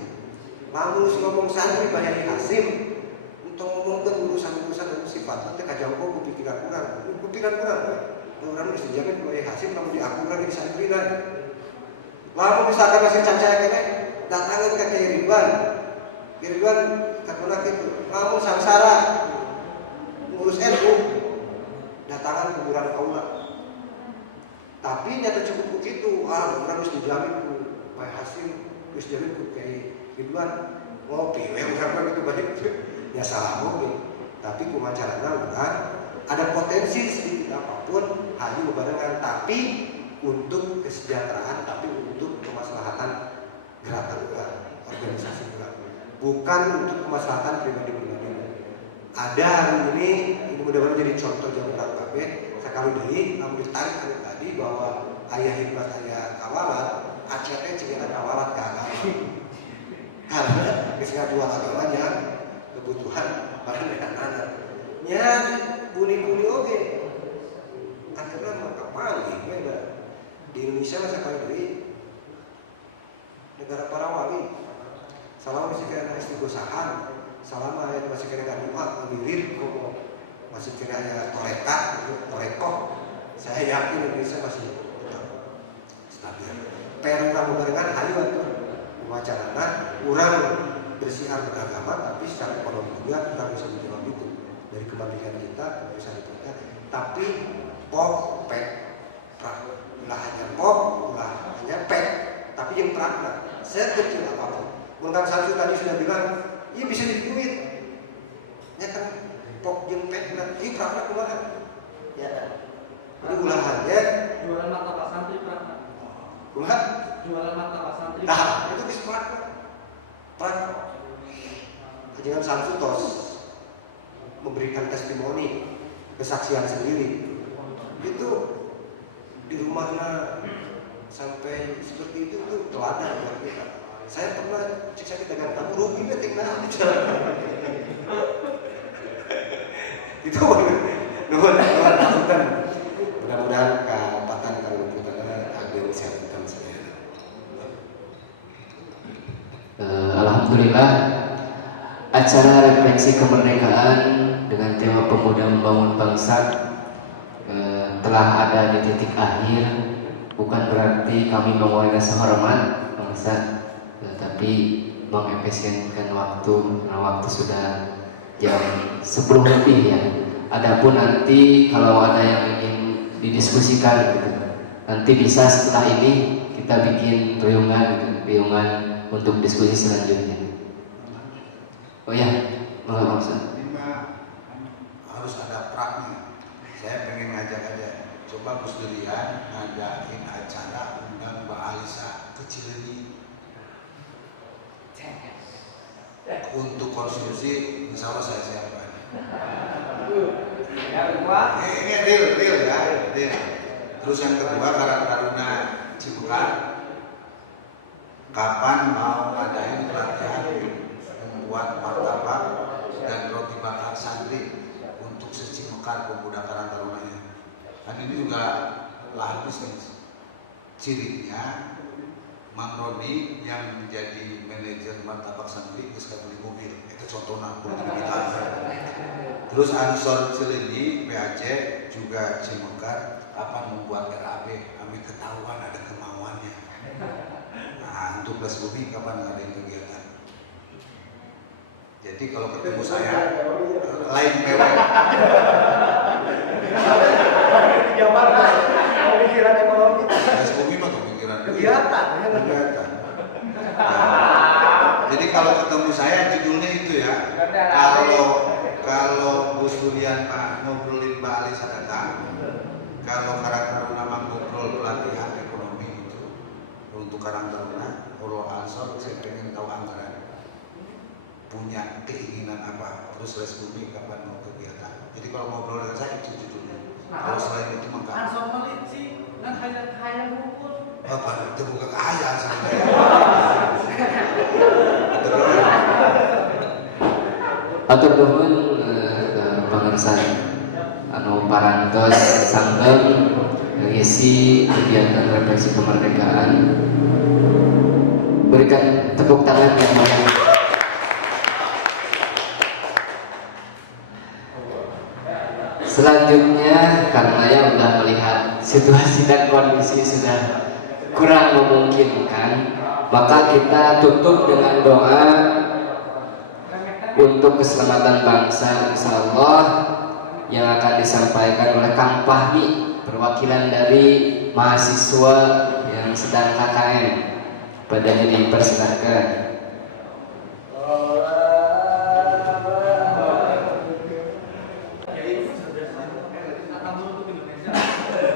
Lalu ngomong santri Bayani Hasim, untuk ngomong ke urusan-urusan sifat, nanti kajangko kepikiran kurang. Orang mesti jamin Bayani Hasim, namun diakuran di santri dan. Lalu misalkan masih caca kene, datangan ke Ridwan katakan itu, lalu samsara ngurus NU, datangan kuburan kaula. Tapi nyata cukup begitu, orang harus dijamin ku Bayani Hasim, harus dijamin ku kayak Ridwan ngopi, orang itu balik ya salah ngopi. Tapi kumacarana bukan ada potensi sedikit apapun, hanya bebarengan, tapi untuk kesejahteraan, tapi untuk kemaslahatan gerakan organisasi gerakan, bukan untuk kemaslahatan pribadi-pribadi. Ada hari ini mudah-mudahan jadi contoh yang berat kabeh. Sekali deui namun ditarik tadi bahwa ayah hikmat ayah kawalat, ACT cegana kawalat ke agama. Karena ketika dua agamanya kebutuhan pada anak-anak. Nya buni-buni oke. Akhirnya maka paling beda. Di Indonesia masih kali ini negara para wali, selama masih kena istighosahan, selama yang masih kena doa, wirid, masih kena torekoh, saya yakin Indonesia masih stabil. Perang barengan hayu itu wacarana, orang bersiar beragama, tapi secara ekonomi juga kita bisa menjawab itu dari kemandirian kita bisa kita. Tapi ulah hanya pek, tapi yang prakna sekecil apapun. Bang Samsu tadi sudah bilang, ini bisa diduit. Ya kan, pok yang pek, ini prakna kemana? Ya. Ini ulahannya Jualan martabak santri prakna. Ulah? Jualan martabak santri. Nah, itu bisa prakna. Prakna. Jangan Samsu tos memberikan testimoni, kesaksian sendiri. Itu di rumahnya sampai seperti itu tuh teladan buat kita. Saya pernah cek sakit dengan kamu rugi nggak tinggal itu nuhun hapunten. Mudah-mudahan kapatan kalau kita agak siapkan saya. Alhamdulillah, acara refleksi kemerdekaan dengan tema pemuda membangun bangsa telah ada di titik akhir. Bukan berarti kami mengurangi rasa hormat bangsa, tetapi mengefisienkan waktu, karena waktu sudah jam 10 lebih ya. Adapun nanti kalau ada yang ingin didiskusikan gitu, nanti bisa setelah ini kita bikin riungan untuk diskusi selanjutnya. Oh ya, maksud harus ada praknya. Saya pengen ngajak aja, coba Gus Durian ngadain acara undang Mbak Alisa ke Cileunyi untuk konsumsi, insya Allah saya siapkan. Ini real ya, real. Terus yang kedua, Karang Taruna Cibuka, kapan mau ngadain pelatihan membuat martabak dan roti bakar santri untuk secimekar pemuda Karang Tarunanya. Dan ini juga lahan bisnis. Cirinya Mang Roni yang menjadi manajer martabak santri bisa beli mobil. Itu contohnya kita. Terus Ansor Cileunyi PAC juga Cimekar kapan membuat RAP, kami ketahuan ada kemauannya. Nah, untuk Plus Bumi kapan ngadain kegiatan? Jadi kalau ketemu saya lain mewah. Pemikiran ekonomi. Plus Bumi mah pemikiran Kegiatan. Jadi kalau ketemu saya judulnya itu ya. Kalau Gus Durian Pak ngobrolin Mbak Alisa datang, kalau Karang Taruna Mang ngobrol pelatihan ekonomi itu untuk Karang Taruna, kalau Ansor saya pengen tahu anggaran, punya keinginan apa, terus Les Bumi kapan mau kegiatan. Jadi kalau ngobrol dengan saya itu judulnya. Kalau selain itu maka Ansor melit sih, nggak kaya ngumpul. apa itu bukan kaya sampai. atur nuhun pangarsan anu parantos sanggeng ngisi kegiatan refleksi kemerdekaan. Berikan tepuk tangan yang meriah. Selanjutnya, karena ya udah melihat situasi dan kondisi sudah kurang memungkinkan, maka kita tutup dengan doa untuk keselamatan bangsa, insyaallah, yang akan disampaikan oleh Kang Fahmi, perwakilan dari mahasiswa yang sedang KKN. Padanya dipersilakan.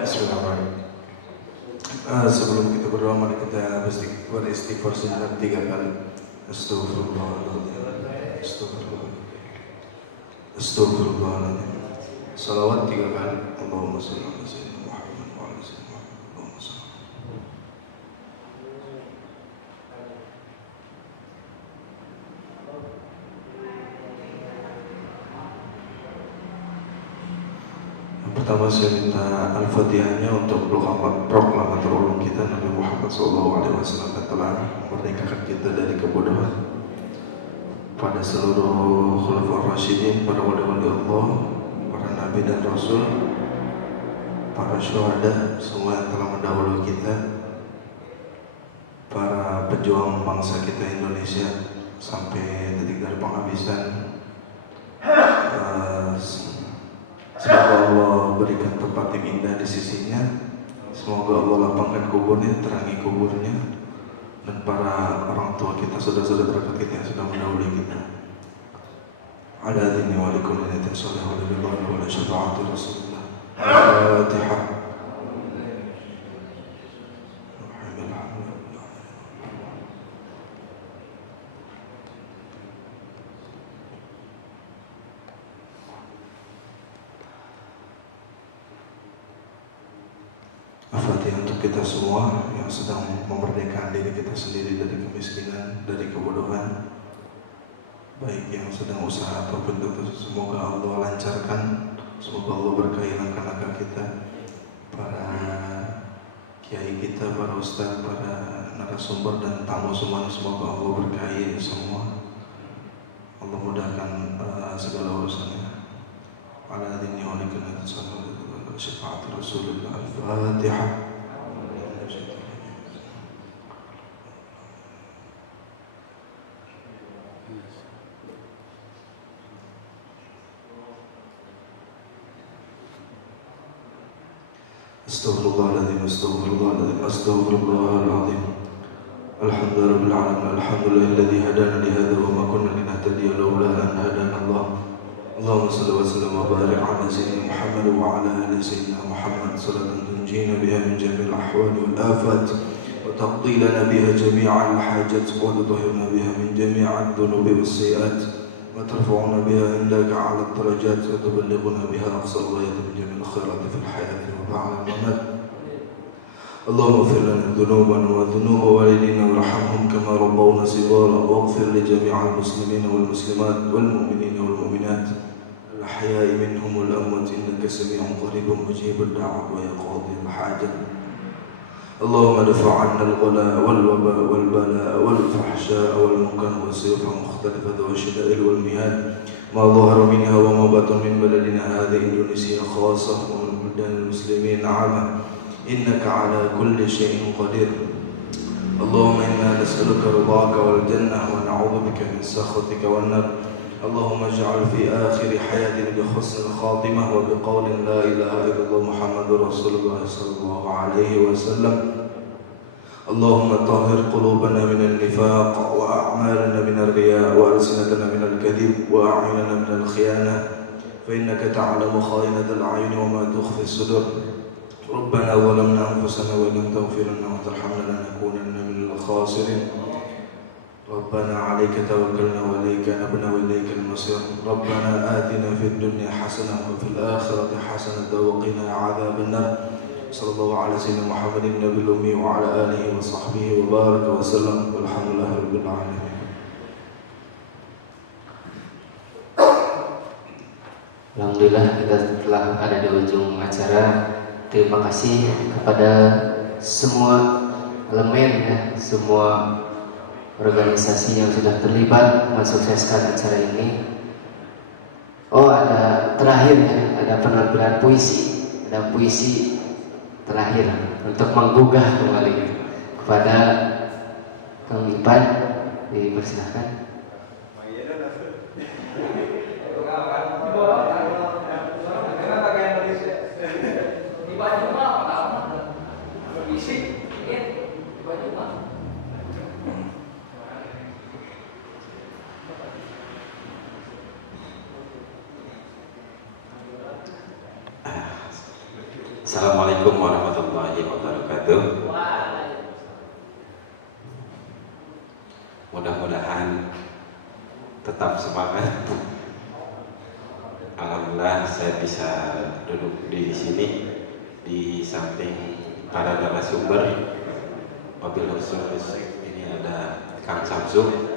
Bismillahirrahmanirrahim. Sebelum kita berdoa, mari kita beristighfar sejenak 3 kali. Astagfirullahaladzim. Astagfirullahaladzim. Salawat 3 kali. Allahumma shalli ala sayyidina Muhammad wa ala sayyidina Muhammad. Allahumma shalli. Yang pertama saya minta Al-Fatihahnya untuk proklamator ulung kita Nabi Muhammad SAW yang telah memerdekakan kita dari kebodohan. Pada seluruh khulafaur rasyidin, para wali-wali Allah, para nabi dan rasul, para syuhada, semua yang telah mendahului kita, para pejuang bangsa kita Indonesia sampai detik dari penghabisan. Semoga Allah berikan tempat yang indah di sisinya. Semoga Allah lapangkan kuburnya, terangi kuburnya, dan para orang tua kita, saudara-saudara terdekat kita yang sudah mendahului kita. Ala dini wa likulliyatin salih wa lillahi wa li syafa'ati Rasulullah. Al-Fatihah. kita semua yang sedang memerdekakan diri kita sendiri dari kemiskinan, dari kebodohan, baik yang sedang usaha ataupun tutup. Semoga Allah lancarkan, semoga Allah berkahi langkah-langkah kita, para kiai kita, para ustaz, para narasumber dan tamu semuanya. Semoga Allah berkahi semua, Allah mudahkan segala urusannya. Ala dini wa likanat sallallahu alaihi syafaat Rasulullah. Al-Fatihah. Astaghfirullahaladzim, astaghfirullahaladzim, astaghfirullahaladzim. Alhamdulillah rabbil alamin, alhamdulillahilladzi hadana li hadza wa ma kunna linahtadiya laula an hadana Allah. Allahumma shalli wa sallim wa barik ala sayyidina Muhammad wa ala ali sayyidina Muhammad salatan tunjina biha min jami'il ahwali wal afat wa taqdi lana biha jami'al hajat wa tutahhirna biha min jami'ad dhunubi was sayiat وترفعنا بها عندك على الدرجات وتبلغنا بها أقصى الغاية من جميع الخيرات في الحياة وبعد الممات. اللهم اغفر لنا ذنوبنا وذنوب والدينا وارحمهم كما ربونا صغارا، واغفر لجميع المسلمين والمسلمات والمؤمنين والمؤمنات الأحياء منهم والأموات إنك سميع قريب مجيب الدعوة ويا قاضي الحاجة. اللهم ادفع عنا الغلاء والوباء والبلاء والفحشاء والمنكر والسيوف المختلفة والشدائد والمهاد ما ظهر منها وما بطن من بلدنا هذه إندونيسيا خاصة ومن بلدان المسلمين عامة إنك على كل شيء قدير. اللهم إنا نسألك رضاك والجنة ونعوذ بك من سخطك والنار. اللهم اجعل في آخر حياتنا بحسن الخاتمة وبقول لا إله إلا الله محمد رسول الله صلى الله عليه وسلم. اللهم طهر قلوبنا من النفاق وأعمالنا من الرياء وألسنتنا من الكذب وأعيننا من الخيانة فإنك تعلم خائنة الأعين وما تخفي الصدور. ربنا ظلمنا أنفسنا وإن لم تغفر لنا وترحمنا لنكونن من الخاسرين. ربنا عليك توكلنا وإليك نبنا وإليك المصير. ربنا آتنا في الدنيا حسنة وفي الآخرة حسنة وقنا عذاب النار. صلى الله على سيدنا محمد النبي الأمي وعلى آله وصحبه وبارك وسلم والحمد لله رب العالمين. Alhamdulillah kita telah ada di ujung acara. Terima kasih kepada semua elemen ya, semua organisasi yang sudah terlibat mensukseskan acara ini. Oh, ada terakhir ya, ada penampilan puisi, ada puisi terakhir untuk menggugah kembali kepada Kang Ipan, dipersilahkan. Assalamualaikum warahmatullahi wabarakatuh. Mudah-mudahan tetap semangat. Alhamdulillah saya bisa duduk di sini di samping para narasumber. Wabil khusus ini ada Kang Samsu.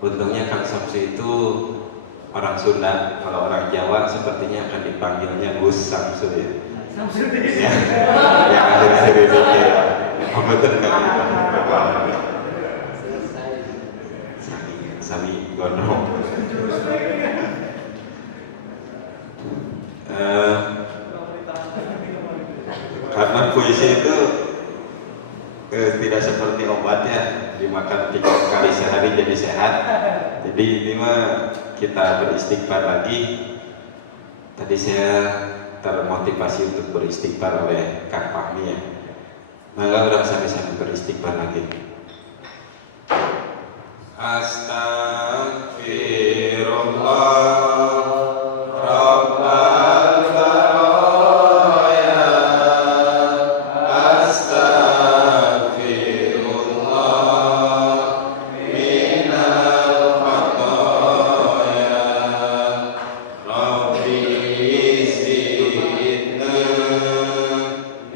Untungnya Kang Samsu itu orang Sunda, kalau orang Jawa sepertinya akan dipanggilnya Gus Samsu ya. Samsudin. Ya, yang akhir-akhir ini ya, betul kan? Sami gondrong. Karena puisi itu tidak seperti obat ya, dimakan 3 kali sehari jadi sehat. Jadi ini mah kita beristighfar lagi. Tadi saya termotivasi untuk beristighfar oleh Kang Fahmi ya. Maka udah sampai beristighfar lagi. Astagfirullah.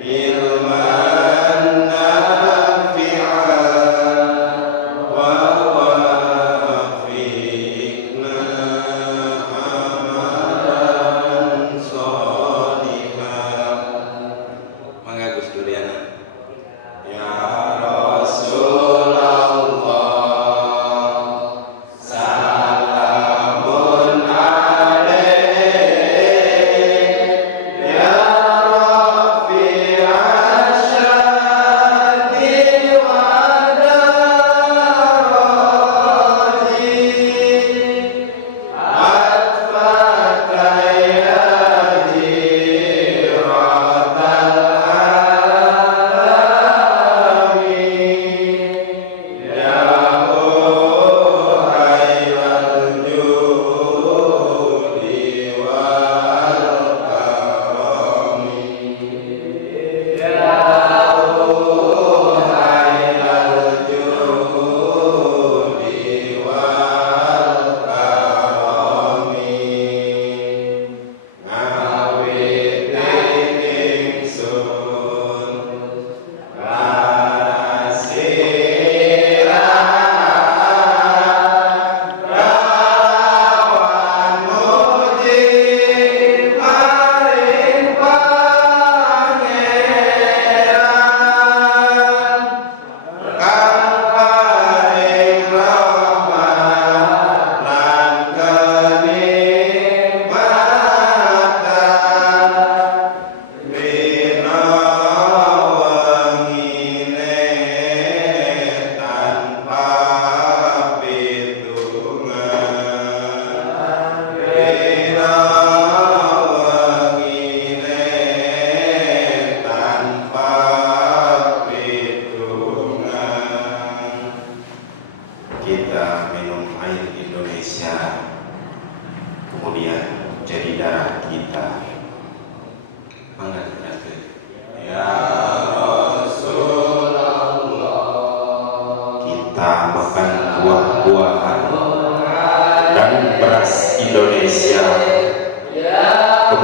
Ilma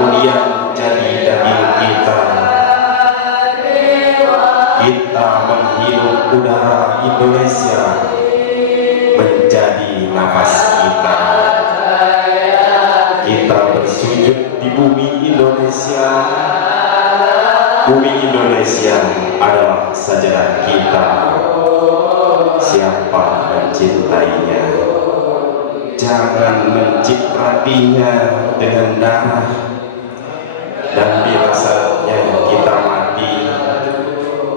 kemudian jadi daging kita. Kita menghirup udara Indonesia menjadi nafas kita. Kita bersujud di bumi Indonesia. Bumi Indonesia adalah sajadah kita. Siapa mencintainya, jangan mencipratinya dengan darah. Dan bila saatnya kita mati,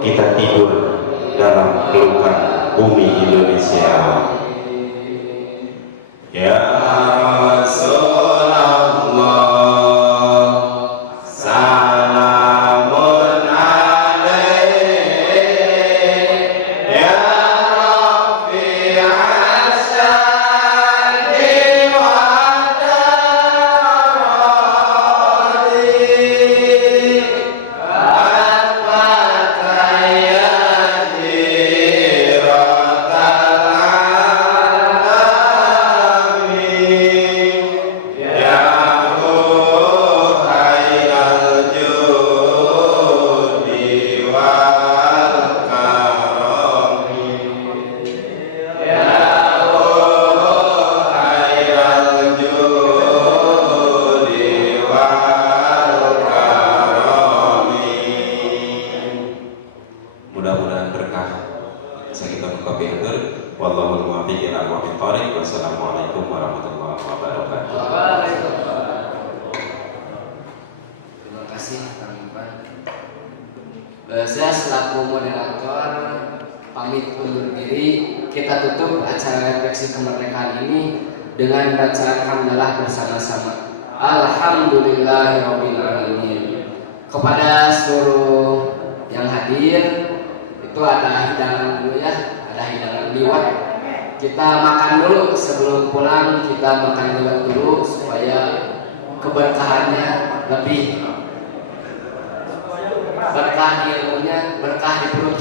kita tidur dalam pelukan bumi Indonesia. Ya Rasulullah, salamun alaik, ya Rafi'as syadi wa daradi, al-fataya jiratal alamin, ya khairal judi wal karami, ya khairal judi wal karami. Mudah-mudahan berkah. Sakitan kabihatur. Wallahul muwaffiq ila aqwamit thoriq. Wassalamualaikum warahmatullahi wabarakatuh. Terima kasih Kang Ipan. Saya selaku moderator pamit undur diri. Kita tutup acara refleksi kemerdekaan ini dengan bacaan hamdalah bersama-sama. Alhamdulillahirabbil alamin. Kepada seluruh yang hadir, itu ada hidangan dulu ya, ada hidangan liwat. Kita makan dulu sebelum pulang, kita makan liwat dulu supaya keberkahannya lebih berkah di ilmunya, berkah di perut.